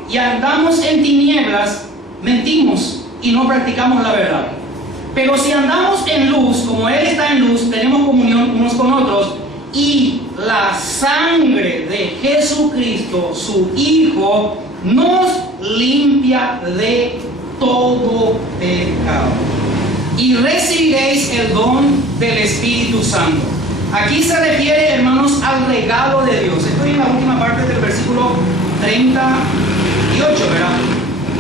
y andamos en tinieblas, mentimos y no practicamos la verdad. Pero si andamos en luz, como Él está en luz, tenemos comunión unos con otros, y la sangre de Jesucristo, su Hijo, nos limpia de todo pecado. Y recibiréis el don del Espíritu Santo, Aquí se refiere, hermanos, al regalo de Dios. Estoy en la última parte del versículo 38, ¿verdad?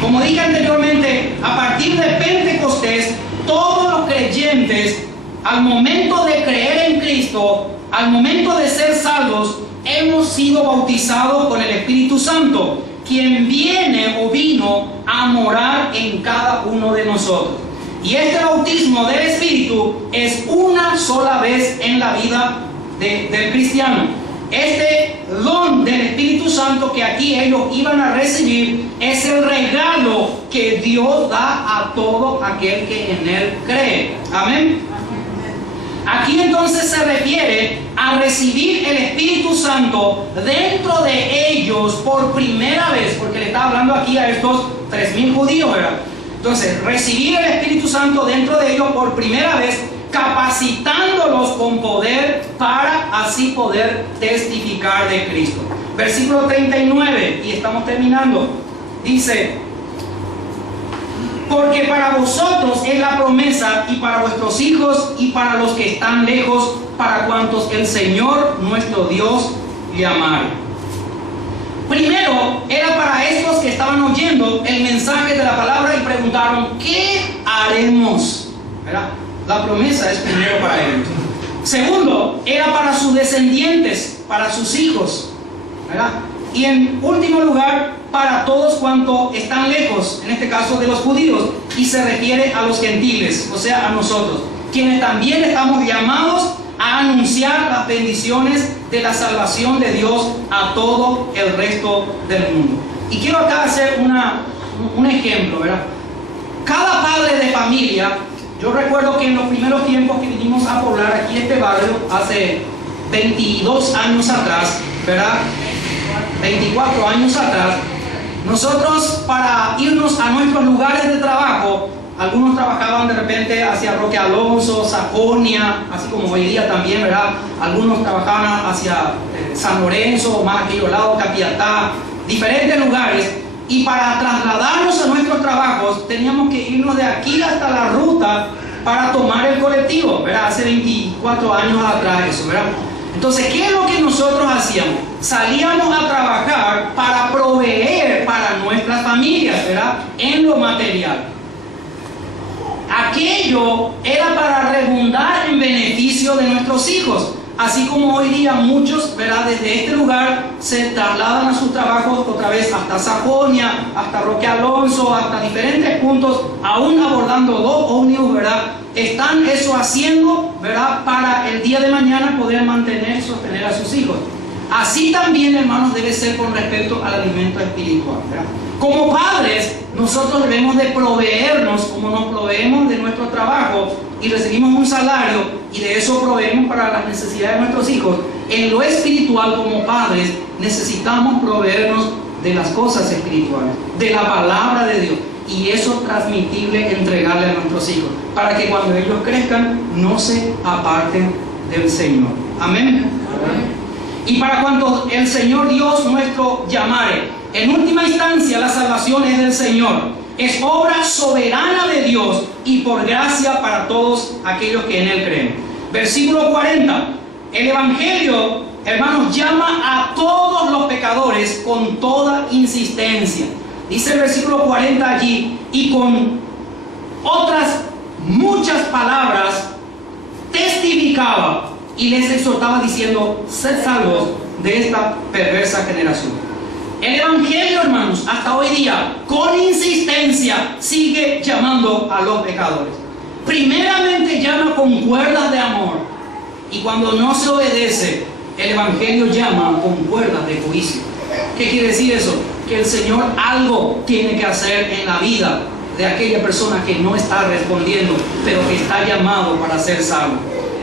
Como dije anteriormente, a partir de Pentecostés, todos los creyentes, al momento de creer en Cristo, al momento de ser salvos, hemos sido bautizados con el Espíritu Santo, quien viene o vino a morar en cada uno de nosotros. Y este bautismo del Espíritu es una sola vez en la vida del cristiano. Este don del Espíritu Santo que aquí ellos iban a recibir es el regalo que Dios da a todo aquel que en Él cree. Amén. Aquí entonces se refiere a recibir el Espíritu Santo dentro de ellos por primera vez, porque le está hablando aquí a estos 3,000 judíos, ¿verdad? Entonces, recibir el Espíritu Santo dentro de ellos por primera vez, capacitándolos con poder para así poder testificar de Cristo. Versículo 39, y estamos terminando, dice: porque para vosotros es la promesa, y para vuestros hijos, y para los que están lejos, para cuantos el Señor nuestro Dios llamare. Primero, era para estos que estaban oyendo el mensaje de la palabra y preguntaron: ¿qué haremos? ¿Verdad? La promesa es primero para ellos. Segundo, era para sus descendientes, para sus hijos, ¿verdad? Y en último lugar, para todos cuantos están lejos, en este caso de los judíos, y se refiere a los gentiles, o sea, a nosotros, quienes también estamos llamados a anunciar las bendiciones de la salvación de Dios a todo el resto del mundo. Y quiero acá hacer un ejemplo, ¿verdad? Cada padre de familia, yo recuerdo que en los primeros tiempos que vinimos a poblar aquí este barrio, hace 22 años atrás, ¿verdad? 24 años atrás, nosotros, para irnos a nuestros lugares de trabajo, algunos trabajaban de repente hacia Roque Alonso, Sajonia, así como hoy día también, ¿verdad? Algunos trabajaban hacia San Lorenzo, más aquello lado, Capiatá, diferentes lugares. Y para trasladarnos a nuestros trabajos, teníamos que irnos de aquí hasta la ruta para tomar el colectivo, ¿verdad? Hace 24 años atrás eso, ¿verdad? Entonces, ¿qué es lo que nosotros hacíamos? Salíamos a trabajar para proveer para nuestras familias, ¿verdad? En lo material. Aquello era para redundar en beneficio de nuestros hijos. Así como hoy día muchos, ¿verdad?, desde este lugar se trasladan a sus trabajos otra vez hasta Sajonia, hasta Roque Alonso, hasta diferentes puntos, aún abordando 2 ómnibus, ¿verdad? Están eso haciendo, ¿verdad?, para el día de mañana poder mantener y sostener a sus hijos. Así también, hermanos, debe ser con respecto al alimento espiritual, ¿verdad? Como padres, nosotros debemos de proveernos como nos proveemos de nuestro trabajo y recibimos un salario y de eso proveemos para las necesidades de nuestros hijos. En lo espiritual, como padres, necesitamos proveernos de las cosas espirituales, de la palabra de Dios, y eso transmitible entregarle a nuestros hijos, para que cuando ellos crezcan no se aparten del Señor. Amén. Amén. Y para cuanto el Señor Dios nuestro llamare, en última instancia la salvación es del Señor. Es obra soberana de Dios y por gracia para todos aquellos que en Él creen. Versículo 40. El Evangelio, hermanos, llama a todos los pecadores con toda insistencia. Dice el versículo 40 allí: y con otras muchas palabras testificaba y les exhortaba diciendo: sed salvos de esta perversa generación. El Evangelio, hermanos, hasta hoy día, con insistencia, sigue llamando a los pecadores. Primeramente llama con cuerdas de amor, y cuando no se obedece, el Evangelio llama con cuerdas de juicio. ¿Qué quiere decir eso? Que el Señor algo tiene que hacer en la vida de aquella persona que no está respondiendo, pero que está llamado para ser salvo.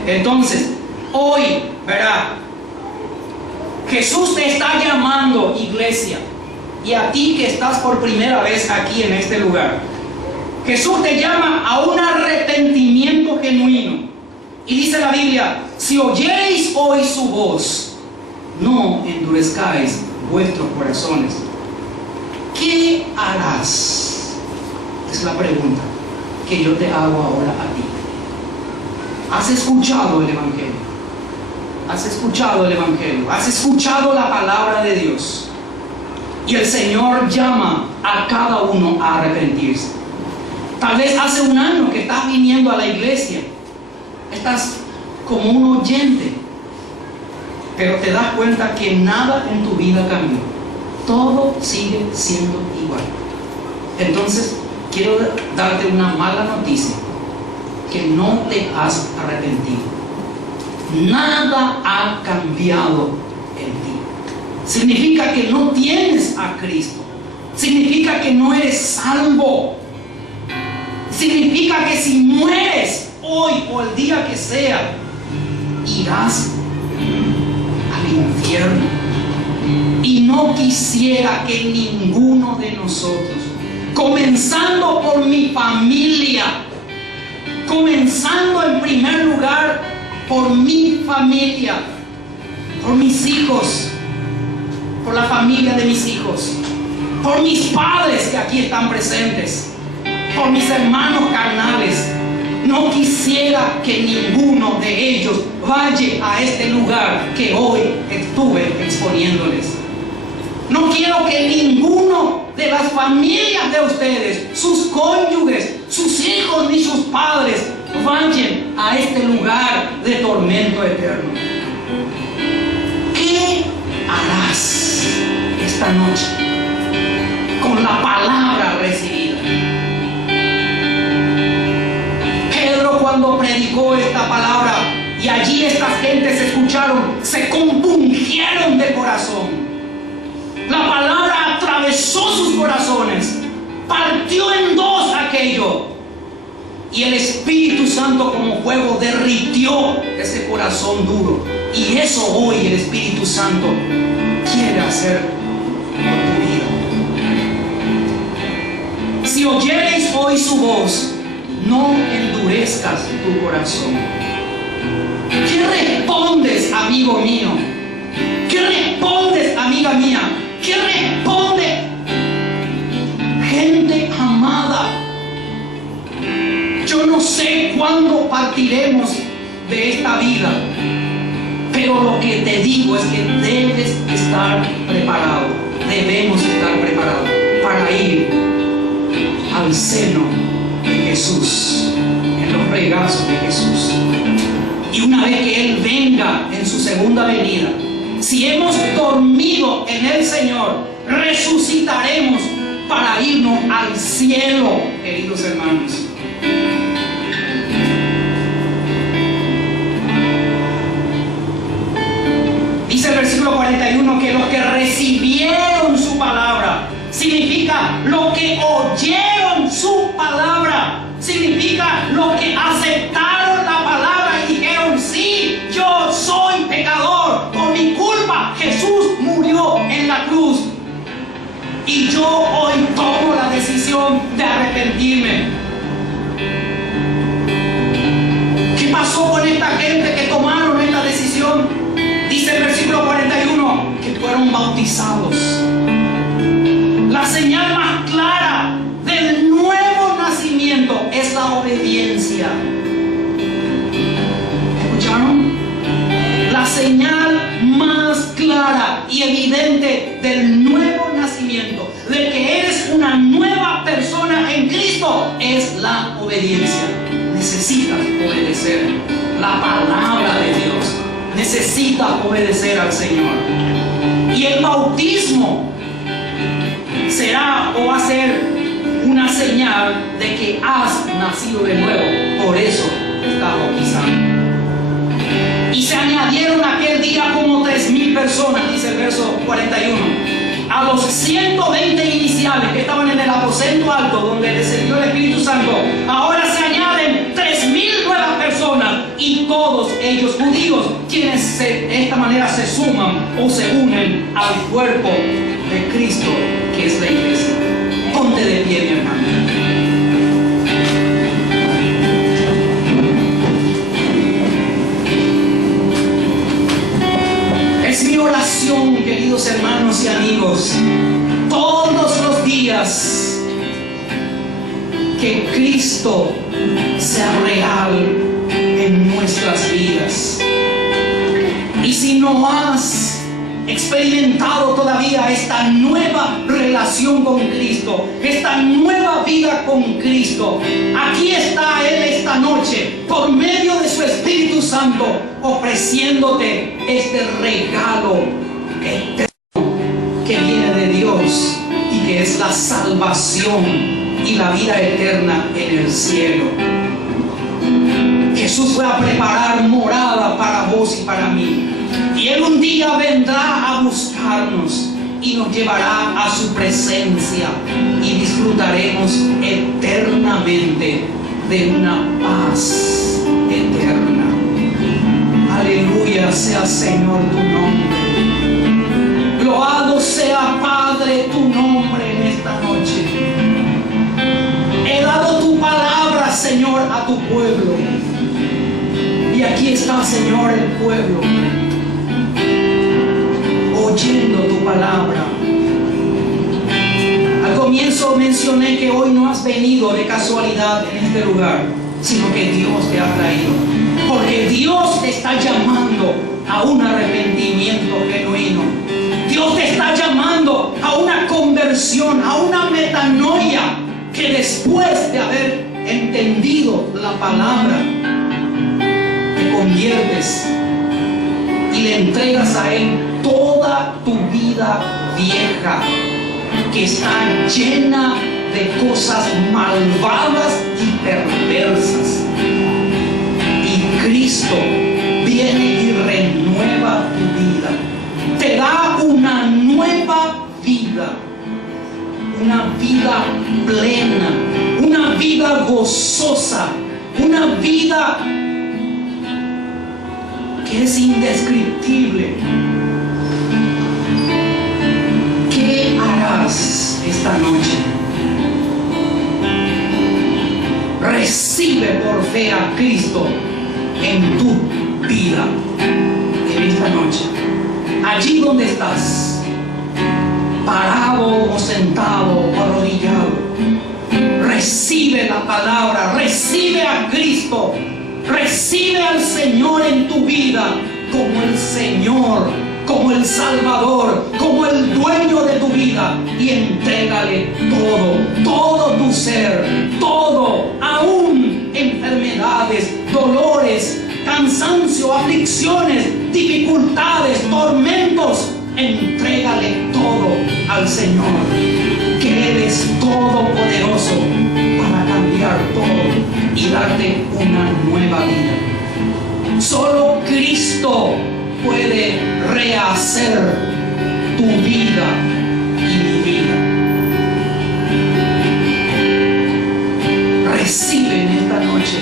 Entonces, hoy, verá, Jesús te está llamando, iglesia, y a ti que estás por primera vez aquí en este lugar. Jesús te llama a un arrepentimiento genuino. Y dice la Biblia: si oyereis hoy su voz, no endurezcáis vuestros corazones. ¿Qué harás? Es la pregunta que yo te hago ahora a ti. ¿Has escuchado el Evangelio? has escuchado el Evangelio, has escuchado la palabra de Dios. Y el Señor llama a cada uno a arrepentirse. Tal vez hace un año que estás viniendo a la iglesia, estás como un oyente, pero te das cuenta que nada en tu vida cambió. Todo sigue siendo igual. Entonces, quiero darte una mala noticia, que no te has arrepentido. Nada ha cambiado en ti. Significa que no tienes a Cristo. Significa que no eres salvo. Significa que si mueres hoy o el día que sea, irás al infierno. Y no quisiera que ninguno de nosotros, comenzando por mi familia, comenzando en primer lugar por mi familia, por mis hijos, por la familia de mis hijos, por mis padres que aquí están presentes, por mis hermanos carnales, no quisiera que ninguno de ellos vaya a este lugar que hoy estuve exponiéndoles. No quiero que ninguno de las familias de ustedes, sus cónyuges, sus hijos ni sus padres vayan a este lugar de tormento eterno. ¿Qué harás esta noche con la palabra recibida? Pedro, cuando predicó esta palabra y allí estas gentes escucharon, se compungieron de corazón. La palabra atravesó sus corazones, partió en dos aquello, y el Espíritu Santo como fuego derritió ese corazón duro. Y eso hoy el Espíritu Santo quiere hacer con tu vida. Si oyereis hoy su voz, no endurezcas tu corazón. ¿Qué respondes, amigo mío? ¿Qué respondes, amiga mía? ¿Qué responde, gente amada? Yo no sé cuándo partiremos de esta vida, pero lo que te digo es que debes estar preparado, debemos estar preparados para ir al seno de Jesús, en los regazos de Jesús. Y una vez que Él venga en su segunda venida, si hemos dormido en el Señor, resucitaremos para irnos al cielo, queridos hermanos. Dice el versículo 41 que los que recibieron su palabra, significa los que oyeron su palabra, significa los que aceptaron la palabra y dijeron: sí, yo soy pecador, por mi culpa Jesús murió en la cruz y yo hoy tomo la decisión de arrepentirme. ¿Qué pasó con esta gente que tomaron esta decisión? Dice el versículo 41 que fueron bautizados. La señal más clara del nuevo nacimiento es la obediencia. ¿Escucharon? La señal más clara y evidente del nuevo nacimiento, de que eres una nueva persona en Cristo, es la obediencia. Necesitas obedecer la palabra de Dios. Necesitas obedecer al Señor. Y el bautismo será o va a ser una señal de que has nacido de nuevo. Por eso estás bautizando. Y se añadieron aquel día como 3,000 personas, dice el verso 41. A los 120 iniciales que estaban en el aposento alto donde descendió el Espíritu Santo, ahora se añaden 3,000 nuevas personas, y todos ellos judíos, quienes de esta manera se suman o se unen al cuerpo de Cristo, que es la iglesia. Ponte de pie, mi hermano. Es mi oración, queridos hermanos y amigos, todos los días, que Cristo sea real en nuestras vidas. experimentado todavía esta nueva relación con Cristo, esta nueva vida con Cristo, aquí está Él esta noche, por medio de su Espíritu Santo, ofreciéndote este regalo eterno que viene de Dios y que es la salvación y la vida eterna en el cielo. Jesús fue a preparar morada para vos y para mí. Y Él un día vendrá a buscarnos y nos llevará a su presencia y disfrutaremos eternamente de una paz eterna. Aleluya sea, Señor, tu nombre. Loado sea, Padre, tu nombre en esta noche. He dado tu palabra, Señor, a tu pueblo. Y aquí está, Señor, el pueblo, oyendo tu palabra. Al comienzo mencioné que hoy no has venido de casualidad en este lugar, sino que Dios te ha traído. Porque Dios te está llamando a un arrepentimiento genuino. Dios te está llamando a una conversión, a una metanoia, que después de haber entendido la palabra, te conviertes y le entregas a Él toda tu vida vieja, que está llena de cosas malvadas y perversas. Y Cristo viene y renueva tu vida, te da una nueva vida, una vida plena, una vida gozosa, una vida que es indescriptible. ¿Qué harás esta noche? Recibe por fe a Cristo en tu vida en esta noche. Allí donde estás, parado o sentado o arrodillado, recibe la palabra, recibe a Cristo, recibe al Señor en tu vida como el Señor, como el Salvador, como el dueño de tu vida, y entrégale todo tu ser, todo, aún enfermedades, dolores, cansancio, aflicciones, dificultades, tormentos. Entrégale todo al Señor, que Él es todopoderoso para cambiar todo y darte una nueva vida. Solo Cristo puede rehacer tu vida y mi vida. Recibe en esta noche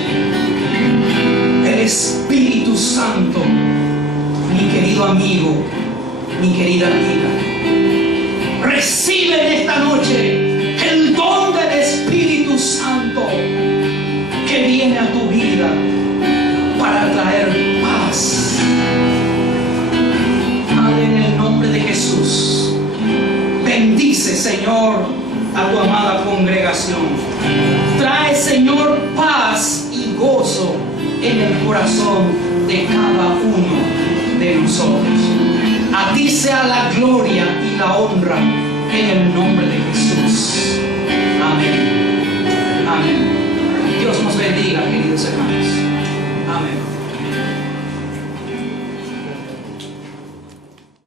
el Espíritu Santo, mi querido amigo, mi querida amiga. Recibe en esta noche el don del Espíritu Santo que viene a tu vida para traer paz. Padre, en el nombre de Jesús, bendice, Señor, a tu amada congregación. Trae, Señor, paz y gozo en el corazón de cada uno de nosotros. A ti sea la gloria y la honra en el nombre de Jesús. Amén. Amén. Dios nos bendiga, queridos hermanos. Amén.